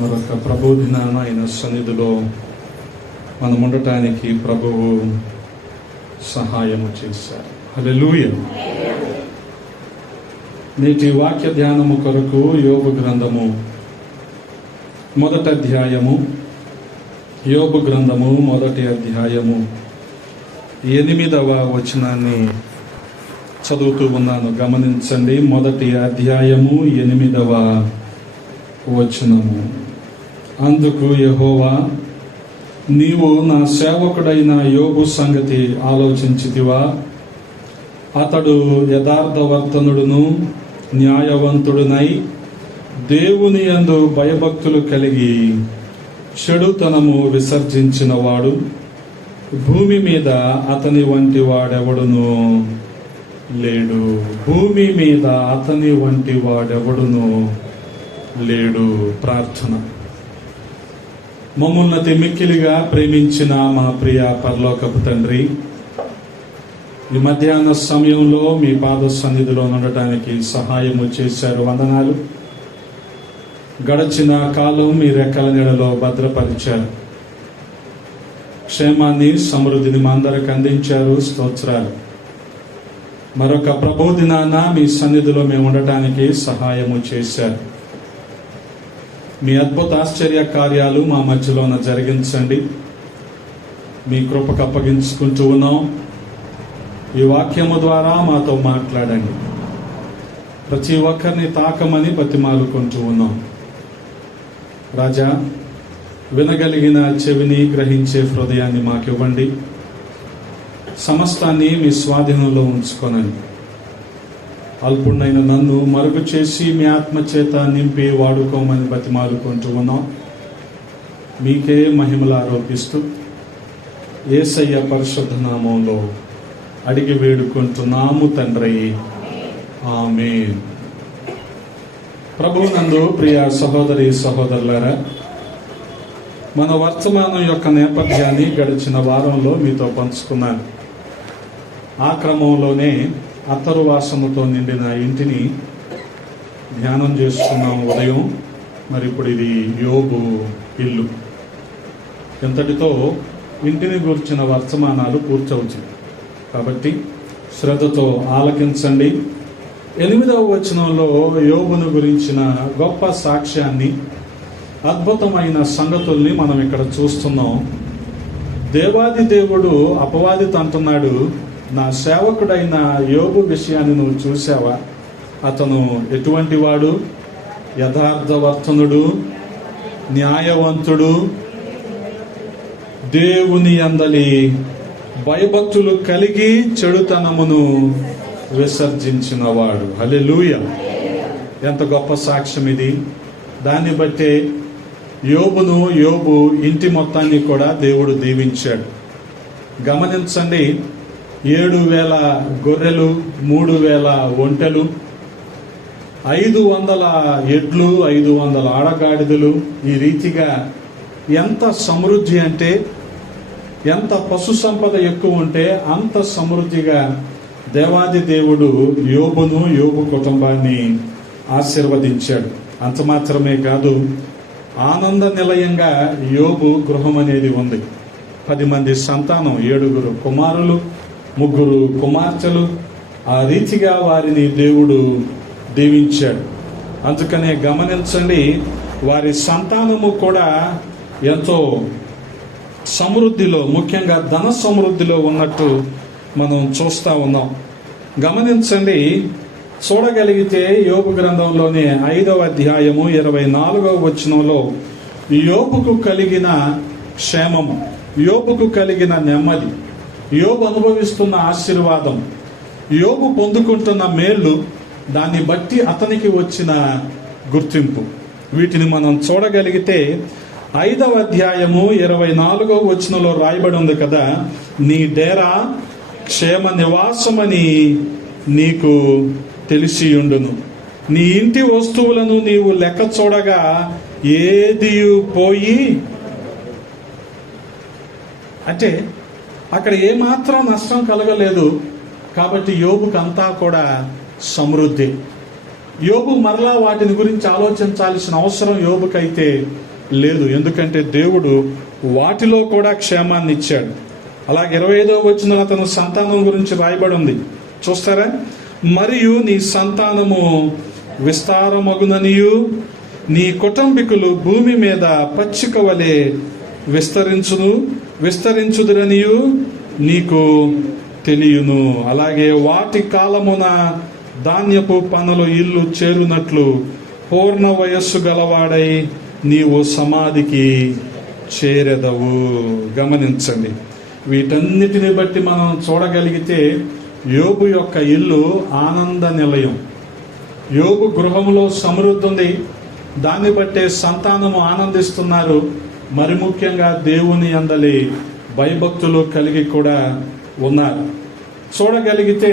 మరొక ప్రభు దినాన ఆయన సన్నిధిలో మనం ఉండటానికి ప్రభువు సహాయము చేశారు. హల్లెలూయా. నేటి వాక్య ధ్యానము కొరకు యోబు గ్రంథము మొదటి అధ్యాయము, యోబు గ్రంథము మొదటి అధ్యాయము 8వ వచనాన్ని చదువుతూ ఉన్నాను. గమనించండి. మొదటి అధ్యాయము 8వ వచనము. అందుకు యెహోవా, నీవు నా సేవకుడైన యోబు సంగతి ఆలోచించితివా? అతడు యథార్థవర్తనుడును న్యాయవంతుడునై దేవుని యందు భయభక్తులు కలిగి చెడుతనము విసర్జించినవాడు. భూమి మీద అతని వంటి వాడెవడును లేడు. భూమి మీద అతని వంటి వాడెవడును లేడు. ప్రార్థన. మమ్మల్ని మిక్కిలిగా ప్రేమించిన మా ప్రియ పరలోకపు తండ్రి, ఈ మధ్యాహ్న సమయంలో మీ పాద సన్నిధిలో ఉండటానికి సహాయము చేశారు. వందనాలు. గడచిన కాలం మీ రెక్కల నీడలో భద్రపరిచారు. క్షేమాన్ని, సమృద్ధిని మా అందరికి అందించారు. స్తోత్రాలు. మరొక ప్రభు దినాన మీ సన్నిధిలో మేము ఉండటానికి సహాయము చేశారు. మీ అద్భుత ఆశ్చర్య కార్యాలు మా మధ్యలోన జరిగించండి. మీ కృపకు అప్పగించుకుంటూ ఉన్నాం. ఈ వాక్యము ద్వారా మాతో మాట్లాడండి. ప్రతి ఒక్కరిని తాకమని బతిమాలుకుంటూ ఉన్నాం. రాజా, వినగలిగిన చెవిని, గ్రహించే హృదయాన్ని మాకు ఇవ్వండి. సమస్తాన్ని మీ స్వాధీనంలో ఉంచుకోనండి. అల్పుణ్ణైన నన్ను మరుగు చేసి మీ ఆత్మచేత నింపి వాడుకోమని బతిమాలుకుంటూ ఉన్నాం. మీకే మహిమలు ఆరోపిస్తూ యేసయ్య పరిశుద్ధ నామంలో అడిగి వేడుకుంటున్నాము తండ్రి. ఆమేన్. ప్రభువునందు ప్రియ సహోదరి సహోదరులారా, మన వర్తమానం యొక్క నేపథ్యాన్ని గడిచిన వారంలో మీతో పంచుకున్నాను. ఆ క్రమంలోనే అత్తరు వాసనతో నిండిన ఇంటిని ధ్యానం చేసుకున్నాం ఉదయం. మరి ఇప్పుడు ఇది యోబు ఇల్లు. ఇంతటితో ఇంటిని గురించిన వర్తమానాలు పూర్తవుతాయి. కాబట్టి శ్రద్ధతో ఆలకించండి. 8వ వచనంలో యోబును గురించిన గొప్ప సాక్ష్యాన్ని, అద్భుతమైన సంగతుల్ని మనం ఇక్కడ చూస్తున్నాం. దేవాది దేవుడు అపవాదితో అంటున్నాడు, నా సేవకుడైన యోబు విషయాన్ని నువ్వు చూసావా? అతను ఎటువంటి వాడు? యథార్థవర్తనుడు, న్యాయవంతుడు, దేవుని యందలి భయభక్తులు కలిగి చెడుతనమును విసర్జించినవాడు. హల్లెలూయా. ఎంత గొప్ప సాక్ష్యం ఇది. దాన్ని బట్టే యోబు ఇంటి మొత్తాన్ని కూడా దేవుడు దీవించాడు. గమనించండి. 7,000 గొర్రెలు, 3,000 ఒంటెలు, 500 ఎడ్లు, 500 ఆడగాడిదలు. ఈ రీతిగా ఎంత సమృద్ధి అంటే, ఎంత పశు సంపద ఎక్కువ ఉంటే అంత సమృద్ధిగా దేవాది దేవుడు యోబు కుటుంబాన్ని ఆశీర్వదించాడు. అంత మాత్రమే కాదు, ఆనంద నిలయంగా యోబు గృహం అనేది ఉంది. 10 మంది సంతానం, 7 కుమారులు, 3 కుమార్తెలు. ఆ రీతిగా వారిని దేవుడు దీవించాడు. అందుకనే గమనించండి, వారి సంతానము కూడా ఎంతో సమృద్ధిలో, ముఖ్యంగా ధన సమృద్ధిలో ఉన్నట్టు మనం చూస్తూ ఉన్నాం. గమనించండి. చూడగలిగితే యోబు గ్రంథంలోని 5వ అధ్యాయము 24వ వచనంలో యోబుకు కలిగిన క్షేమము, యోబుకు కలిగిన నెమ్మది, యోబు అనుభవిస్తున్న ఆశీర్వాదం, యోబు పొందుకుంటున్న మేళ్ళు, దాన్ని బట్టి అతనికి వచ్చిన గుర్తింపు, వీటిని మనం చూడగలిగితే 5వ అధ్యాయము 24వ వచనంలో రాయబడి ఉంది కదా, నీ డేరా క్షేమ నివాసమని నీకు తెలిసి ఉండును. నీ ఇంటి వస్తువులను నీవు లెక్క చూడగా ఏది పోయి, అంటే అక్కడ ఏమాత్రం నష్టం కలగలేదు. కాబట్టి యోబుకు అంతా కూడా సమృద్ధి. యోబు మరలా వాటిని గురించి ఆలోచించాల్సిన అవసరం యోబుకైతే లేదు. ఎందుకంటే దేవుడు వాటిలో కూడా క్షేమాన్ని ఇచ్చాడు. అలాగే 25వ వచనంలో అతను సంతానం గురించి రాయబడి ఉంది, చూస్తారా? మరియు నీ సంతానము విస్తారమగుననియు నీ కుటుంబీకులు భూమి మీద పచ్చిక వలె విస్తరించుదురనియు నీకు తెలియను. అలాగే వాటి కాలమున ధాన్యపు పనులు ఇల్లు చేరునట్లు పూర్ణ వయస్సు గలవాడై నీవు సమాధికి చేరెదవు. గమనించండి, వీటన్నిటిని బట్టి మనం చూడగలిగితే యోబు యొక్క ఇల్లు ఆనంద నిలయం. యోబు గృహంలో సమృద్ధి ఉంది, దాన్ని బట్టే సంతానము ఆనందిస్తున్నారు. మరి ముఖ్యంగా దేవుని యందలి భయభక్తులు కలిగి కూడా ఉన్నారు. చూడగలిగితే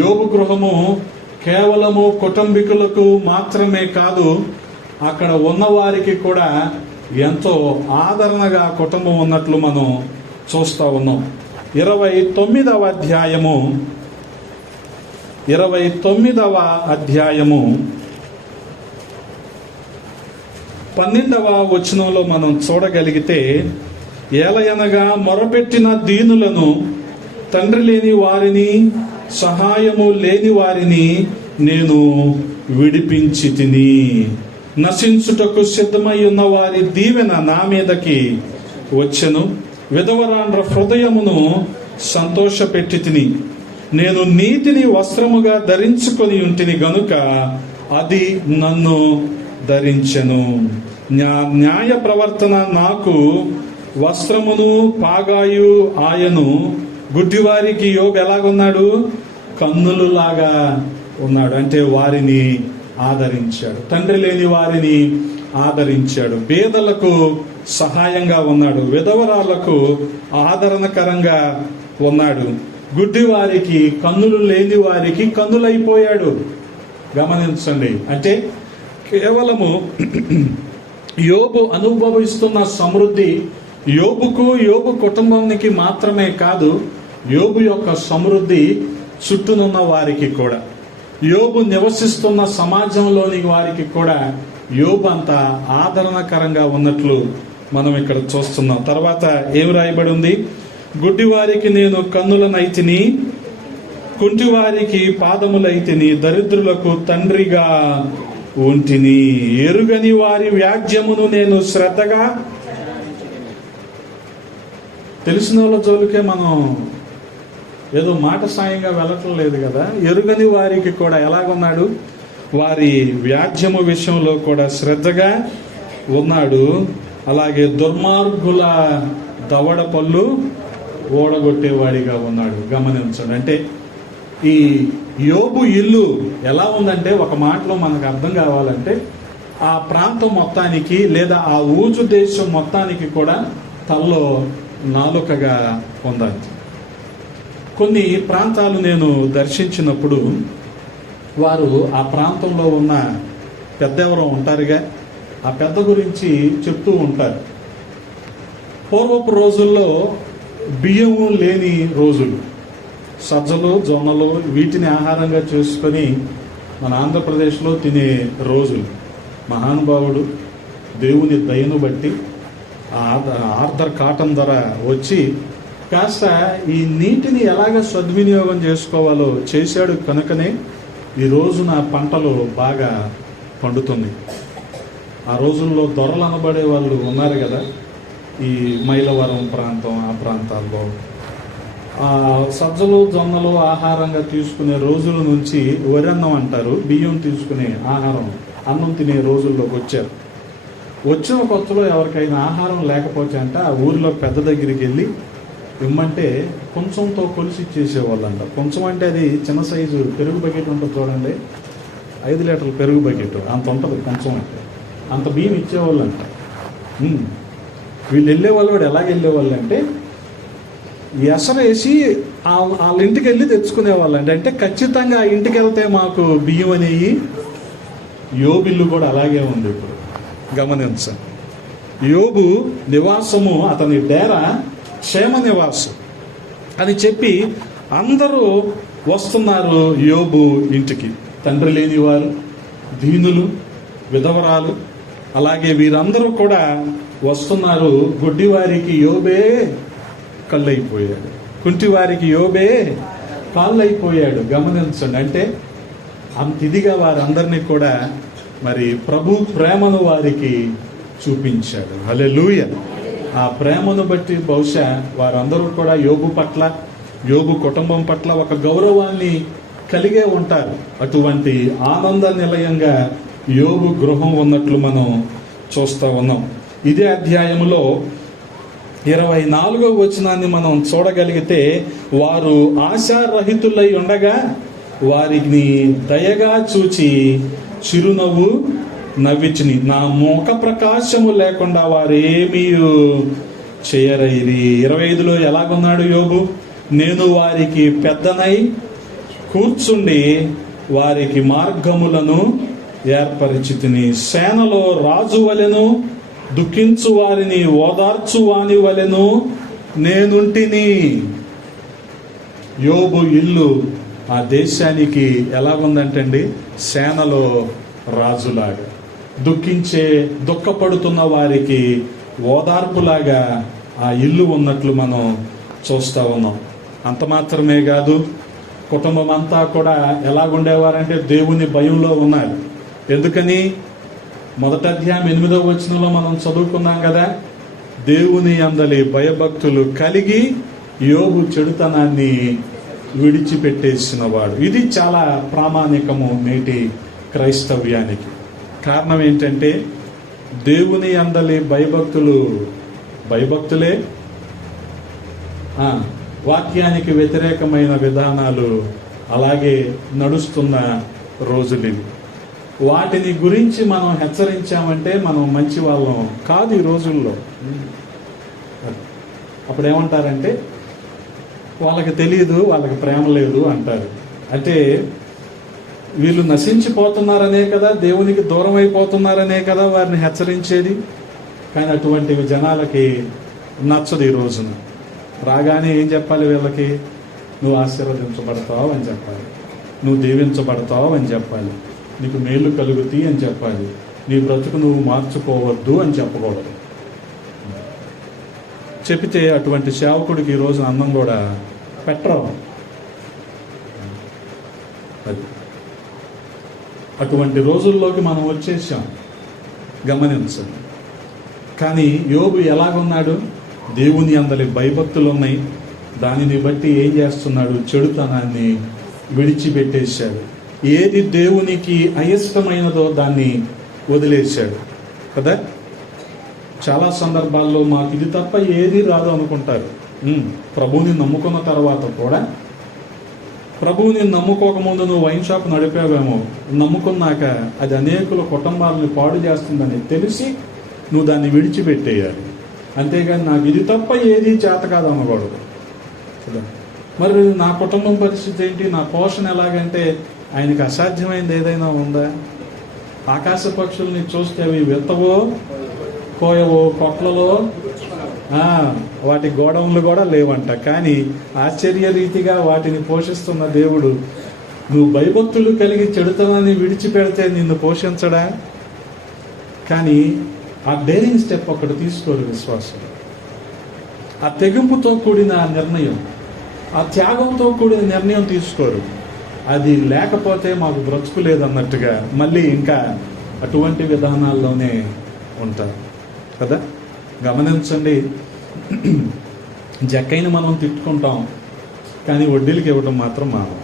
యోబు గృహము కేవలము కుటుంబీకులకు మాత్రమే కాదు, అక్కడ ఉన్నవారికి కూడా ఎంతో ఆదరణగా కుటుంబం ఉన్నట్లు మనం చూస్తూ ఉన్నాం. 29వ అధ్యాయము 12వ వచనంలో మనం చూడగలిగితే, ఏలయనగా మొరపెట్టిన దీనులను, తండ్రి లేని వారిని, సహాయము లేని వారిని నేను విడిపించి తిని, నశించుటకు సిద్ధమై ఉన్న వారి దీవెన నా మీదకి వచ్చెను. విధవరాండ్ర హృదయమును సంతోషపెట్టి తిని, నేను నీతిని వస్త్రముగా ధరించుకొని ఉంటిని గనుక అది నన్ను ధరించెను. న్యాయ ప్రవర్తన నాకు వస్త్రమును పాగాయు ఆయను. గుడ్డివారికి యోబు ఎలాగున్నాడు? కన్నులు లాగా ఉన్నాడు. అంటే వారిని ఆదరించాడు, తండ్రి లేని వారిని ఆదరించాడు, పేదలకు సహాయంగా ఉన్నాడు, విధవరాలకు ఆదరణకరంగా ఉన్నాడు, గుడ్డి వారికి, కన్నులు లేని వారికి కన్నులైపోయాడు. గమనించండి, అంటే కేవలము యోబు అనుభవిస్తున్న సమృద్ధి యోబు కుటుంబానికి మాత్రమే కాదు, యోబు యొక్క సమృద్ధి చుట్టూనున్న వారికి కూడా, యోబు నివసిస్తున్న సమాజంలోని వారికి కూడా యోబు అంత ఆదరణకరంగా ఉన్నట్లు మనం ఇక్కడ చూస్తున్నాం. తర్వాత ఏం రాయబడి ఉంది? గుడ్డివారికి నేను కన్నులనైతిని, కుంటివారికి పాదములైతిని, దరిద్రులకు తండ్రిగా ఉంటిని, ఎరుగని వారి వ్యాజ్యమును నేను శ్రద్ధగా. తెలిసిన వాళ్ళ జోలికే మనం ఏదో మాట సాయంగా వెళ్ళటం లేదు కదా. ఎరుగని వారికి కూడా ఎలాగున్నాడు? వారి వ్యాజ్యము విషయంలో కూడా శ్రద్ధగా ఉన్నాడు. అలాగే దుర్మార్గుల దవడ పళ్ళు ఓడగొట్టేవాడిగా ఉన్నాడు. గమనించండి, అంటే ఈ యోబు ఇల్లు ఎలా ఉందంటే, ఒక మాటలో మనకు అర్థం కావాలంటే, ఆ ప్రాంతం మొత్తానికి లేదా ఆ ఊజు దేశం మొత్తానికి కూడా తల్లో నాలుకగా ఉండాలి. కొన్ని ప్రాంతాలు నేను దర్శించినప్పుడు వారు ఆ ప్రాంతంలో ఉన్న పెద్దెవరో ఉంటారుగా, ఆ పెద్ద గురించి చెప్తూ ఉంటారు. పూర్వపు రోజుల్లో బియ్యము లేని రోజులు, సజ్జలు, జొన్నలు వీటిని ఆహారంగా చేసుకొని మన ఆంధ్రప్రదేశ్లో తినే రోజులు. మహానుభావుడు దేవుని దయను బట్టి ఆర్థర్ కాటన్ ధర వచ్చి కాస్త ఈ నీటిని ఎలాగ సద్వినియోగం చేసుకోవాలో చేశాడు. కనుకనే ఈ రోజున పంటలు బాగా పండుతుంది. ఆ రోజుల్లో దొరలు అనబడే వాళ్ళు ఉన్నారు కదా, ఈ మైలవరం ప్రాంతం, ఆ ప్రాంతాల్లో సజ్జలు, జొన్నలు ఆహారంగా తీసుకునే రోజుల నుంచి వరన్నం అంటారు, బియ్యం తీసుకునే ఆహారం, అన్నం తినే రోజుల్లోకి వచ్చారు. వచ్చిన కొత్తలో ఎవరికైనా ఆహారం లేకపోతే అంట ఆ ఊరిలో పెద్ద దగ్గరికి వెళ్ళి ఇమ్మంటే కొంచెంతో కొలిసి ఇచ్చేసేవాళ్ళంట. కొంచెం అంటే అది చిన్న సైజు పెరుగు బకెట్ ఉంటుంది చూడండి, 5 లీటర్ల పెరుగు బకెట్ అంత ఉంటుంది. కొంచెం అంటే అంత బియ్యం ఇచ్చేవాళ్ళంట. వీళ్ళు వెళ్ళేవాళ్ళు కూడా ఎలాగ వెళ్ళేవాళ్ళు అంటే ఎసరేసి వాళ్ళ ఇంటికి వెళ్ళి తెచ్చుకునేవాళ్ళంట. అంటే ఖచ్చితంగా ఆ ఇంటికి వెళ్తే మాకు బియ్యం అనేవి. యోబిల్లు కూడా అలాగే ఉంది. ఇప్పుడు గమనించండి, యోబు నివాసము, అతని డేరా క్షేమ నివాసం అని చెప్పి అందరూ వస్తున్నారు యోబు ఇంటికి. తండ్రి లేనివారు, దీనులు, విధవరాలు, అలాగే వీరందరూ కూడా వస్తున్నారు. గుడ్డివారికి యోబే కళ్ళైపోయాడు, కుంటివారికి యోబే కాళ్ళైపోయాడు. గమనించండి, అంటే అంత ఇదిగా వారందరినీ కూడా మరి ప్రభు ప్రేమను వారికి చూపించాడు. హల్లెలూయా. ఆ ప్రేమను బట్టి బహుశా వారందరూ కూడా యోబు పట్ల, యోబు కుటుంబం పట్ల ఒక గౌరవాన్ని కలిగే ఉంటారు. అటువంటి ఆనంద నిలయంగా యోబు గృహం ఉన్నట్లు మనం చూస్తూ ఉన్నాం. ఇదే అధ్యాయంలో 24వ వచనాన్ని మనం చూడగలిగితే, వారు ఆశారహితులై ఉండగా వారిని దయగా చూచి చిరునవ్వు నవ్వించిని. నా ముఖ ప్రకాశము లేకుండా వారేమీ చేయరైరి. 25లో ఎలాగున్నాడు యోబు? నేను వారికి పెద్దనై కూర్చుండి వారికి మార్గములను ఏర్పరిచితిని. సేనలో రాజు వలెను, దుఃఖించు వారిని ఓదార్చు వాని వలెను నేనుంటిని. యోబు ఇల్లు ఆ దేశానికి ఎలా ఉందంటండి? సేనలో రాజులాగా, దుఃఖపడుతున్న వారికి ఓదార్పులాగా ఆ ఇల్లు ఉన్నట్లు మనం చూస్తూ ఉన్నాం. అంత మాత్రమే కాదు, కుటుంబం అంతా కూడా ఎలాగుండేవారంటే దేవుని భయంలో ఉన్నారు. ఎందుకని? మొదటి అధ్యాయం 8వ వచనంలో మనం చదువుకున్నాం కదా, దేవుని అందలి భయభక్తులు కలిగి యోబు చెడుతనాన్ని విడిచిపెట్టేసిన వాడు. ఇది చాలా ప్రామాణికము నేటి క్రైస్తవ్యానికి. కారణం ఏంటంటే, దేవుని అందలి భయభక్తులే వాక్యానికి వ్యతిరేకమైన విధానాలు అలాగే నడుస్తున్న రోజులు ఇవి. వాటిని గురించి మనం హెచ్చరించామంటే మనం మంచి వాళ్ళం కాదు ఈ రోజుల్లో. అప్పుడు ఏమంటారంటే, వాళ్ళకి తెలియదు, వాళ్ళకి ప్రేమ లేదు అంటారు. అంటే వీళ్ళు నశించిపోతున్నారనే కదా, దేవునికి దూరం అయిపోతున్నారనే కదా వారిని హెచ్చరించేది. కానీ అటువంటివి జనాలకి నచ్చదు ఈ రోజున. రాగానే ఏం చెప్పాలి వీళ్ళకి? నువ్వు ఆశీర్వదించబడతావు అని చెప్పాలి, నువ్వు దీవించబడతావు అని చెప్పాలి, నీకు మేలు కలుగుతాయి అని చెప్పాలి, నీ బ్రతుకు నువ్వు మార్చుకోవద్దు అని చెప్పకూడదు. చెప్తే అటువంటి సేవకుడికి ఈరోజు అన్నం కూడా పెట్టరు. అది అటువంటి రోజుల్లోకి మనం వచ్చేసాం, గమనించండి. కానీ యోబు ఎలాగున్నాడు? దేవుని అందరి భయభక్తులు ఉన్నాయి. దానిని బట్టి ఏం చేస్తున్నాడు? చెడుతనాన్ని విడిచిపెట్టేశాడు. ఏది దేవునికి అయిష్టమైనదో దాన్ని వదిలేశాడు కదా. చాలా సందర్భాల్లో మాకు ఇది తప్ప ఏది రాదు అనుకుంటారు. ప్రభువుని నమ్ముకున్న తర్వాత కూడా, ప్రభువుని నమ్ముకోకముందు నువ్వు వైన్ షాప్ నడిపావేమో, నమ్ముకున్నాక అది అనేకుల కుటుంబాలను పాడు చేస్తుందని తెలిసి నువ్వు దాన్ని విడిచిపెట్టేయాలి. అంతేగాని నాకు ఇది తప్ప ఏది చేత కాదు అనకూడదు కదా. మరి నా కుటుంబం పరిస్థితి ఏంటి? నా పోషణ ఎలాగంటే, ఆయనకి అసాధ్యమైనది ఏదైనా ఉందా? ఆకాశ పక్షుల్ని చూస్తే అవి విత్తవో కోయవో, కొట్లలో వాటి గోడౌన్లు కూడా లేవంట. కానీ ఆశ్చర్య రీతిగా వాటిని పోషిస్తున్న దేవుడు, నువ్వు భయభక్తులు కలిగి చెడుతనాన్ని విడిచిపెడితే నిన్ను పోషించడా? కానీ ఆ డేరింగ్ స్టెప్ ఒకటి తీసుకోరు విశ్వాసం. ఆ తెగింపుతో కూడిన నిర్ణయం, ఆ త్యాగంతో కూడిన నిర్ణయం తీసుకోరు. అది లేకపోతే మాకు బ్రతుకు లేదన్నట్టుగా మళ్ళీ ఇంకా అటువంటి విధానాల్లోనే ఉంటారు కదా. గమనించండి, జక్కైని మనం తిట్టుకుంటాం, కానీ వడ్డీలకి ఇవ్వడం మాత్రం మానం.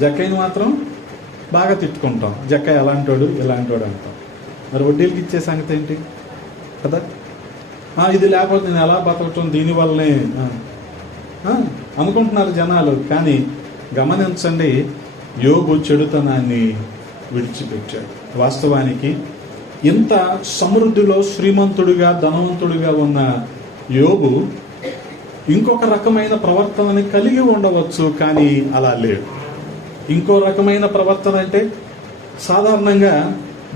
జక్కైని మాత్రం బాగా తిట్టుకుంటాం, జక్క ఎలాంటోడు ఇలాంటోడు అంటాం. మరి వడ్డీలకి ఇచ్చే సంగతి ఏంటి కదా. ఇది లేకపోతే నేను ఎలా బతకటం, దీనివల్లనే అనుకుంటున్నారు జనాలు. కానీ గమనించండి, యోబు చెడుతనాన్ని విడిచిపెట్టాడు. వాస్తవానికి ఇంత సమృద్ధిలో శ్రీమంతుడిగా ధనవంతుడిగా ఉన్న యోబు ఇంకొక రకమైన ప్రవర్తనని కలిగి ఉండవచ్చు, కానీ అలా లేడు. ఇంకో రకమైన ప్రవర్తన అంటే, సాధారణంగా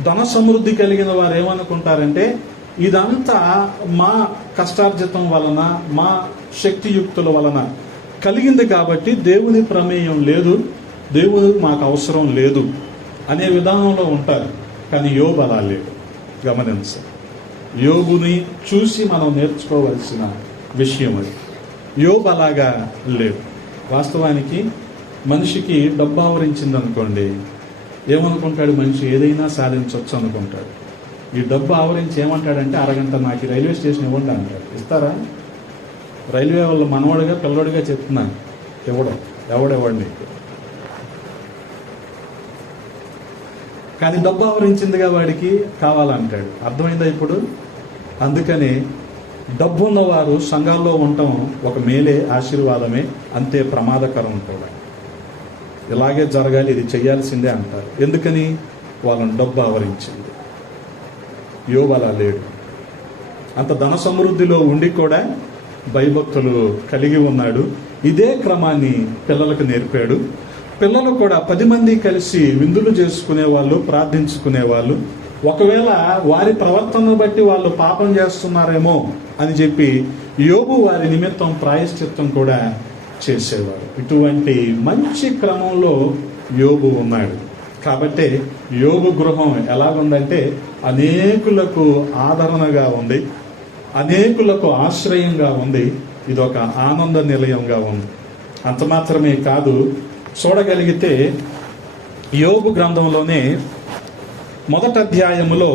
ధన సమృద్ధి కలిగిన వారు ఏమనుకుంటారంటే, ఇదంతా మా కష్టార్జితం వలన, మా శక్తియుక్తుల వలన కలిగింది కాబట్టి దేవుని ప్రమేయం లేదు, దేవుడు మాకు అవసరం లేదు అనే విధానంలో ఉంటారు. కానీ యోబు అలా లేడు. గమనించాలి. యోబుని చూసి మనం నేర్చుకోవలసిన విషయం అది. యోబు అలాగా లేడు. వాస్తవానికి మనిషికి డబ్బు ఆవరించింది అనుకోండి, ఏమనుకుంటాడు? మనిషి ఏదైనా సాధించవచ్చు అనుకుంటాడు. ఈ డబ్బు ఆవరించి ఏమంటాడంటే, అరగంట నాకు రైల్వే స్టేషన్ ఇవ్వండి అంటాడు. ఇస్తారా? రైల్వే వాళ్ళు మనవాడుగా పిల్లవాడిగా చెప్తున్నాను, ఎవడెవడు నీకు. కానీ డబ్బు ఆవరించిందిగా వాడికి కావాలంటాడు. అర్థమైందా ఇప్పుడు? అందుకని డబ్బు ఉన్నవారు సంఘాల్లో ఉండటం ఒక మేలే, ఆశీర్వాదమే, అంతే ప్రమాదకరం కూడా. ఇలాగే జరగాలి, ఇది చేయాల్సిందే అంటారు. ఎందుకని? వాళ్ళని డబ్బు ఆవరించింది. యోబు అలా లేడు. అంత ధన సమృద్ధిలో ఉండి కూడా భయభక్తులు కలిగి ఉన్నాడు. ఇదే క్రమాన్ని పిల్లలకు నేర్పాడు. పిల్లలు కూడా 10 మంది కలిసి విందులు చేసుకునేవాళ్ళు, ప్రార్థించుకునేవాళ్ళు. ఒకవేళ వారి ప్రవర్తనను బట్టి వాళ్ళు పాపం చేస్తున్నారేమో అని చెప్పి యోబు వారి నిమిత్తం ప్రాయశ్చిత్తం కూడా చేసేవాడు. ఇటువంటి మంచి క్రమంలో యోబు ఉన్నాడు. కాబట్టి యోబు గృహం ఎలాగుందంటే అనేకులకు ఆదరణగా ఉంది, అనేకులకు ఆశ్రయంగా ఉంది. ఇదొక ఆనంద నిలయంగా ఉంది. అంత మాత్రమే కాదు, చూడగలిగితే యోబు గ్రంథంలోనే 1వ అధ్యాయములో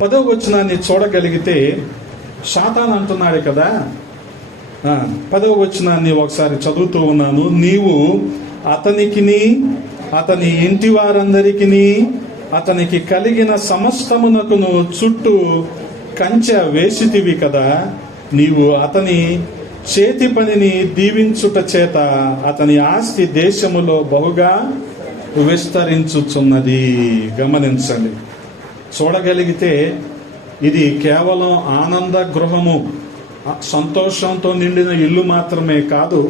10వ వచనాన్ని చూడగలిగితే సాతాను అంటున్నాడు కదా, 10వ వచనాన్ని ఒకసారి చదువుతూ ఉన్నాను. నీవు అతనికిని అతని ఇంటి వారందరికిని అతనికి కలిగిన సమస్తమునకును చుట్టూ కంచె వేసితివి కదా, నీవు అతని చేతి పనిని దీవించుట చేత అతని ఆస్తి దేశములో బహుగా విస్తరించుచున్నది. గమనించండి. చూడగలిగితే ఇది కేవలం ఆనంద గృహము, సంతోషంతో నిండిన ఇల్లు మాత్రమే కాదు,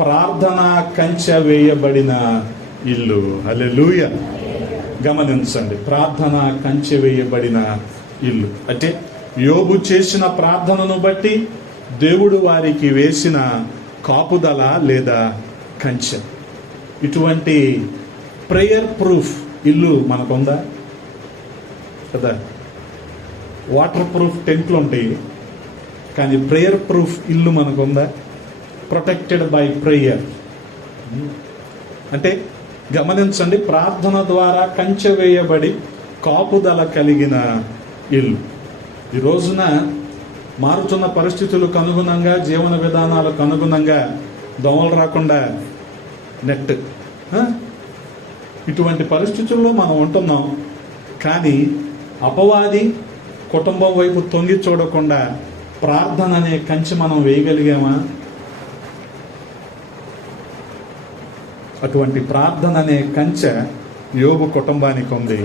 ప్రార్థన కంచె వేయబడిన ఇల్లు. హల్లెలూయా. గమనించండి, ప్రార్థన కంచె వేయబడిన ఇల్లు అంటే యోబు చేసిన ప్రార్థనను బట్టి దేవుడు వారికి వేసిన కాపుదల లేదా కంచె. ఇటువంటి ప్రేయర్ ప్రూఫ్ ఇల్లు మనకుందా కదా? వాటర్ ప్రూఫ్ టెంట్లు ఉంటాయి, కానీ ప్రేయర్ ప్రూఫ్ ఇల్లు మనకుందా? ప్రొటెక్టెడ్ బై ప్రేయర్ అంటే గమనించండి, ప్రార్థన ద్వారా కంచె వేయబడి కాపుదల కలిగిన ఇల్లు. ఈ రోజున మారుతున్న పరిస్థితులకు అనుగుణంగా, జీవన విధానాలకు అనుగుణంగా దోమలు రాకుండా నెట్, ఇటువంటి పరిస్థితుల్లో మనం ఉంటున్నాం. కానీ అపవాది కుటుంబం వైపు తొంగి చూడకుండా ప్రార్థన అనే కంచె మనం వేయగలిగామా? అటువంటి ప్రార్థన అనే కంచె యోబు కుటుంబానికి ఉంది.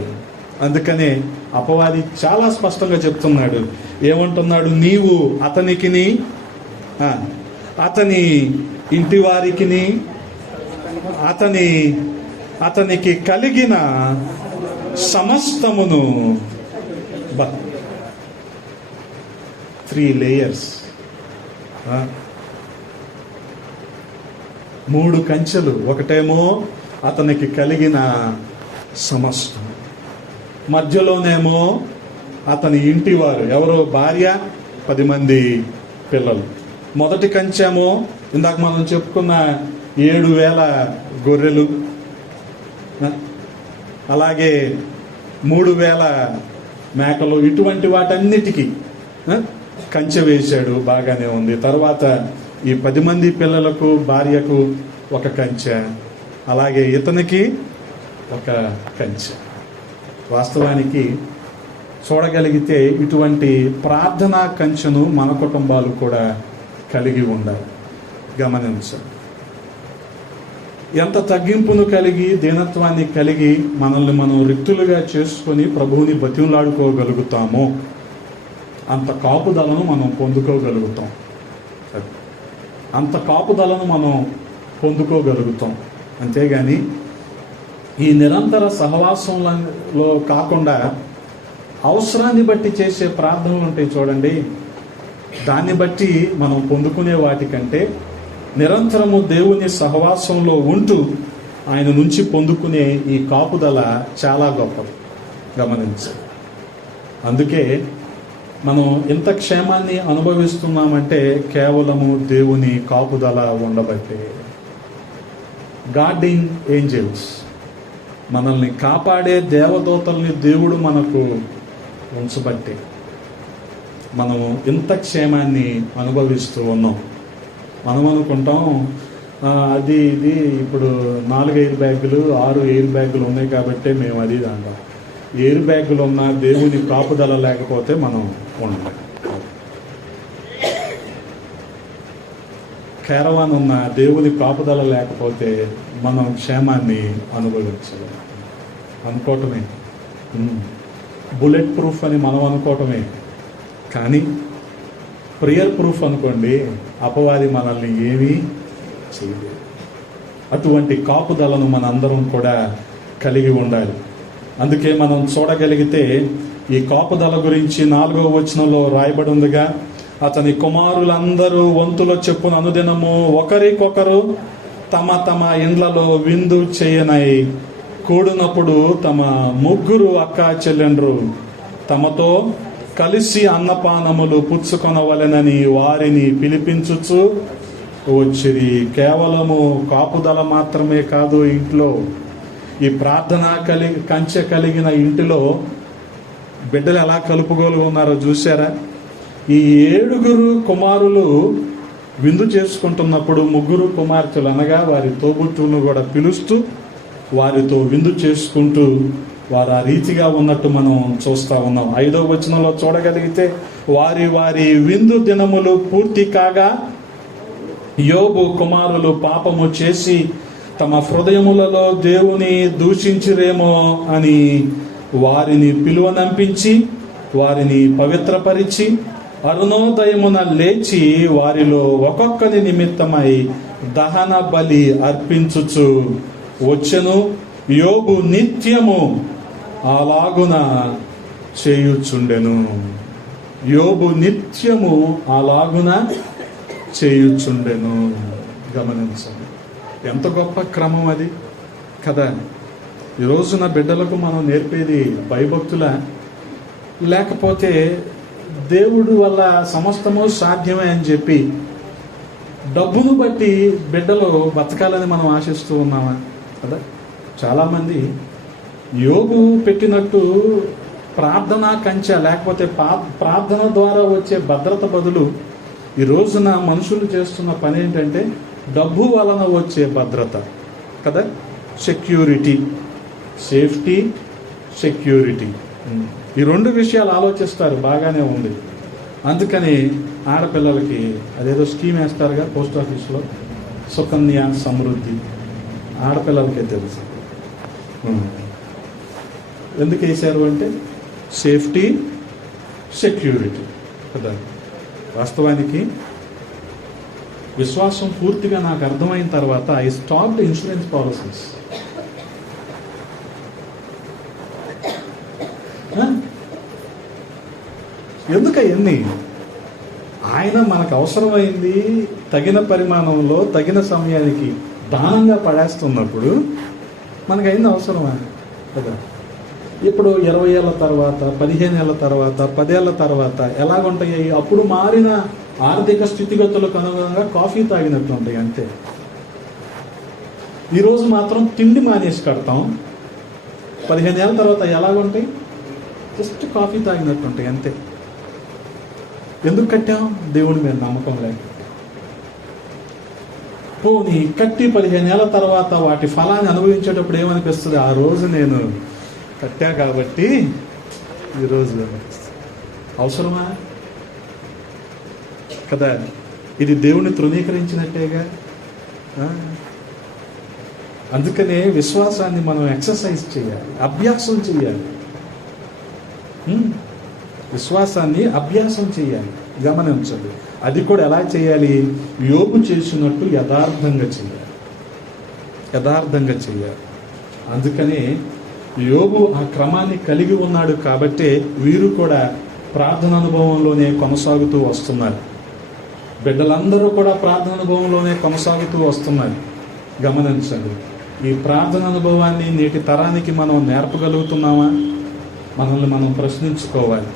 అందుకనే అపవాది చాలా స్పష్టంగా చెప్తున్నాడు. ఏమంటున్నాడు? నీవు అతనికిని అతని ఇంటి వారికిని అతనికి కలిగిన సమస్తమును 3 లేయర్స్, 3 కంచెలు. ఒకటేమో అతనికి కలిగిన సమస్తం, మధ్యలోనేమో అతని ఇంటి వారు, ఎవరో భార్య, 10 మంది పిల్లలు. మొదటి కంచెమో ఇందాక మనం చెప్పుకున్న 7,000 గొర్రెలు, అలాగే 3,000 మేకలు, ఇటువంటి వాటన్నిటికీ కంచె వేశాడు. బాగానే ఉంది. తర్వాత ఈ 10 మంది పిల్లలకు, భార్యకు ఒక కంచె, అలాగే ఇతనికి ఒక కంచె. వాస్తవానికి చూడగలిగితే ఇటువంటి ప్రార్థనా కంచెను మన కుటుంబాలు కూడా కలిగి ఉండాలి. గమనించండి, ఎంత తగ్గింపును కలిగి, దీనత్వాన్ని కలిగి మనల్ని మనం రిక్తులుగా చేసుకొని ప్రభువుని బతిమలాడుకోగలుగుతామో అంత కాపుదలను మనం పొందుకోగలుగుతాం. అంత కాపుదలను మనం పొందుకోగలుగుతాం. అంతేగాని ఈ నిరంతర సహవాసంలో కాకుండా అవసరాన్ని బట్టి చేసే ప్రార్థనలు ఉంటాయి చూడండి, దాన్ని బట్టి మనం పొందుకునే వాటికంటే నిరంతరము దేవుని సహవాసంలో ఉంటూ ఆయన నుంచి పొందుకునే ఈ కాపుదల చాలా గొప్పది, గమనించాలి. అందుకే మనం ఇంత క్షేమాన్ని అనుభవిస్తున్నామంటే కేవలము దేవుని కాపుదల ఉండబట్టే. గార్డింగ్ ఏంజల్స్, మనల్ని కాపాడే దేవదూతల్ని దేవుడు మనకు ఉంచబట్టే మనము ఇంత క్షేమాన్ని అనుభవిస్తూ ఉన్నాం. మనం అనుకుంటాం అది ఇది ఇప్పుడు 4 ఎయిర్ బ్యాగులు 6 ఎయిర్ బ్యాగులు ఉన్నాయి కాబట్టే మేము అది అంటాం. ఎయిర్ బ్యాగులు ఉన్న దేవుని కాపుదల లేకపోతే మనం ఉండం. కేరవాన్ ఉన్న దేవుని కాపుదల లేకపోతే మనం క్షేమాన్ని అనుభవించలేం. అనుకోవటమే బుల్లెట్ ప్రూఫ్ అని మనం అనుకోవటమే, కానీ ప్రియర్ ప్రూఫ్ అనుకోండి, అపవాది మనల్ని ఏమీ చేయలేదు. అటువంటి కాపుదలను మనందరం కూడా కలిగి ఉండాలి. అందుకే మనం చూడగలిగితే ఈ కాపుదల గురించి 4వ వచనంలో రాయబడి ఉందిగా, అతని కుమారులందరూ వంతుల చెప్పున అనుదినము ఒకరికొకరు తమ తమ ఇండ్లలో విందు చేయనై కూడినప్పుడు తమ 3 అక్కా చెల్లెండ్రు తమతో కలిసి అన్నపానములు పుచ్చుకొనవలెనని వారిని పిలిపించుచు వచ్చిరి. కేవలము కాపుదల మాత్రమే కాదు, ఇంట్లో ఈ ప్రార్థన కంచె కలిగిన ఇంటిలో బిడ్డలు ఎలా కలుపుగోలు ఉన్నారో చూసారా? ఈ 7 కుమారులు విందు చేసుకుంటున్నప్పుడు 3 కుమార్తెలు అనగా వారి తోబుట్టును కూడా పిలుస్తూ వారితో విందు చేసుకుంటూ వారు ఆ రీతిగా ఉన్నట్టు మనం చూస్తూ ఉన్నాం. 5వ వచనంలో చూడగలిగితే వారి వారి విందు దినములు పూర్తి కాగా యోబు కుమారులు పాపము చేసి తమ హృదయములలో దేవుని దూషించిరేమో అని వారిని పిలువనంపించి వారిని పవిత్రపరిచి అరుణోదయమున లేచి వారిలో ఒక్కొక్కరి నిమిత్తమై దహన బలి అర్పించుచు వచ్చెను. యోబు నిత్యము అలాగున చేయుచుండెను. యోబు నిత్యము అలాగున చేయుచుండెను. గమనించండి, ఎంత గొప్ప క్రమం అది కదా. ఈ రోజున బిడ్డలకు మనం నేర్పేది భయభక్తుల, లేకపోతే దేవుడు వల్ల సమస్తము సాధ్యమే అని చెప్పి డబ్బును బట్టి బిడ్డలు బతకాలని మనం ఆశిస్తూ ఉన్నామా కదా. చాలామంది యోబు పెట్టినట్టు ప్రార్థన కంచె లేకపోతే ప్రార్థన ద్వారా వచ్చే భద్రత బదులు ఈ రోజున మనుషులు చేస్తున్న పని ఏంటంటే డబ్బు వలన వచ్చే భద్రత కదా. సెక్యూరిటీ, సేఫ్టీ, సెక్యూరిటీ, ఈ 2 విషయాలు ఆలోచిస్తారు. బాగానే ఉంది. అందుకని ఆడపిల్లలకి అదేదో స్కీమ్ వేస్తారుగా పోస్ట్ ఆఫీస్లో, సుకన్య సమృద్ధి. ఆడపిల్లలకే తెలుసు ఎందుకు వేశారు అంటే సేఫ్టీ, సెక్యూరిటీ కదా. వాస్తవానికి విశ్వాసం పూర్తిగా నాకు అర్థమైన తర్వాత ఐ స్టాప్డ్ ఇన్సూరెన్స్ పాలసీస్. ఎందుకన్నీ ఆయన మనకు అవసరమైంది తగిన పరిమాణంలో తగిన సమయానికి దానంగా పడేస్తున్నప్పుడు మనకు అయింది అవసరమా కదా. ఇప్పుడు 20 ఏళ్ళ తర్వాత, 15 ఏళ్ళ తర్వాత, 10 ఏళ్ళ తర్వాత ఎలాగుంటాయి? అప్పుడు మారిన ఆర్థిక స్థితిగతులకు అనుగుణంగా కాఫీ తాగినట్లు ఉంటాయి అంతే. ఈరోజు మాత్రం తిండి మానేసి కడతాం. 15 ఏళ్ళ తర్వాత ఎలాగుంటాయి? జస్ట్ కాఫీ తాగినట్టు ఉంటాయి అంతే. ఎందుకు కట్టాం? దేవుడి మీద నమ్మకం లేక. పోనీ కట్టి 15 ఏళ్ళ తర్వాత వాటి ఫలాన్ని అనుభవించేటప్పుడు ఏమనిపిస్తుంది? ఆ రోజు నేను కట్టా కాబట్టి ఈరోజు అవసరమా కదా. ఇది దేవుని తృణీకరించినట్టేగా. అందుకనే విశ్వాసాన్ని మనం ఎక్సర్సైజ్ చేయాలి, అభ్యాసం చేయాలి. విశ్వాసాన్ని అభ్యాసం చేయాలి. గమనించండి, అది కూడా ఎలా చేయాలి? యోబు చేసినట్టు యథార్థంగా చేయాలి, యథార్థంగా చేయాలి. అందుకనే యోబు ఆ క్రమాన్ని కలిగి ఉన్నాడు కాబట్టే వీరు కూడా ప్రార్థన అనుభవంలోనే కొనసాగుతూ వస్తున్నారు. బిడ్డలందరూ కూడా ప్రార్థన అనుభవంలోనే కొనసాగుతూ వస్తున్నారు. గమనించండి, ఈ ప్రార్థన అనుభవాన్ని నేటి తరానికి మనం నేర్పగలుగుతున్నామా? మనల్ని మనం ప్రశ్నించుకోవాలి.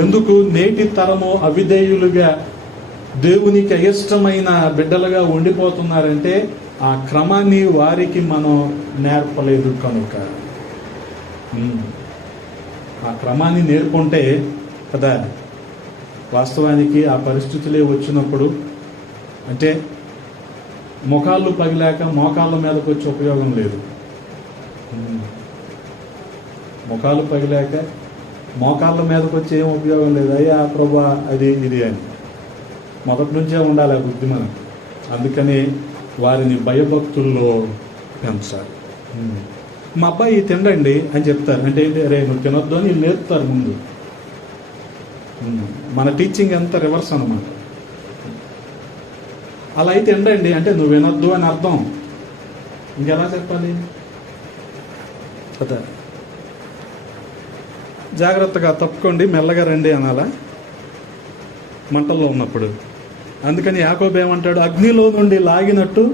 ఎందుకు నేటి తరము అవిధేయులుగా దేవునికి అయిష్టమైన బిడ్డలుగా ఉండిపోతున్నారంటే ఆ క్రమాన్ని వారికి మనం నేర్పలేదు కనుక. ఆ క్రమాన్ని నేర్పుంటే కదా వాస్తవానికి ఆ పరిస్థితులే వచ్చినప్పుడు, అంటే ముఖాలు పగిలాక మోకాళ్ళ మీదకి వచ్చి ఉపయోగం లేదు. ముఖాలు పగిలాక మోకాళ్ళ మీదకి వచ్చి ఏం ఉపయోగం లేదు. అయ్యా ప్రభా అది ఇది అని మొదటి నుంచే ఉండాలి ఆ బుద్ధి మనకు. అందుకని వారిని భయభక్తుల్లో పెంచాలి. మా అబ్బాయి తినండి అని చెప్తారు అంటే ఏంటి, అరే నువ్వు తినొద్దు అని నేర్పుతారు ముందు. మన టీచింగ్ ఎంత రివర్స్ అన్నమాట. అలా అయితే తినండి అంటే నువ్వు వినొద్దు అని అర్థం. ఇంకెలా చెప్పాలి కదా? జాగ్రత్తగా తప్పుకోండి, మెల్లగా రండి అనాలా మంటల్లో ఉన్నప్పుడు? అందుకని యాకోబు ఏమంటాడు, అగ్నిలో నుండి లాగినట్టు.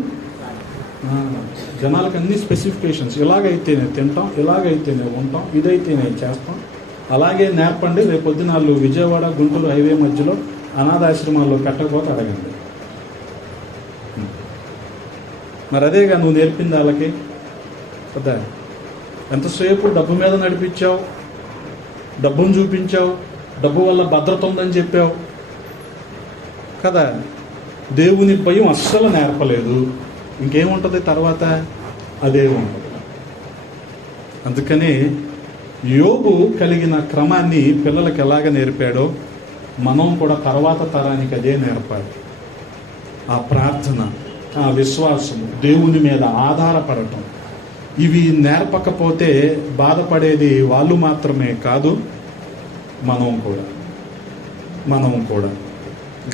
జనాలకు అన్ని స్పెసిఫికేషన్స్, ఇలాగైతేనే తింటాం, ఇలాగైతేనే ఉంటాం, ఇదైతేనే చేస్తాం, అలాగే నేర్పండి. రేపు పొద్దున వాళ్ళు విజయవాడ గుంటూరు హైవే మధ్యలో అనాథాశ్రమాల్లో కట్టకపోతే అడగండి. మరి అదేగా నువ్వు నేర్పింది వాళ్ళకి కదా. ఎంతసేపు డబ్బు మీద నడిపించావు, డబ్బును చూపించావు, డబ్బు వల్ల భద్రత ఉందని చెప్పావు కదా. దేవుని భయం అస్సలు నేర్పలేదు. ఇంకేముంటుంది తర్వాత? అదే ఉంటుంది. అందుకని యోబు కలిగిన క్రమాన్ని పిల్లలకు ఎలాగ నేర్పాడో మనం కూడా తర్వాత తరానికి అదే నేర్పాలి. ఆ ప్రార్థన, ఆ విశ్వాసం, దేవుని మీద ఆధారపడటం, ఇవి నేర్పకపోతే బాధపడేది వాళ్ళు మాత్రమే కాదు, మనం కూడా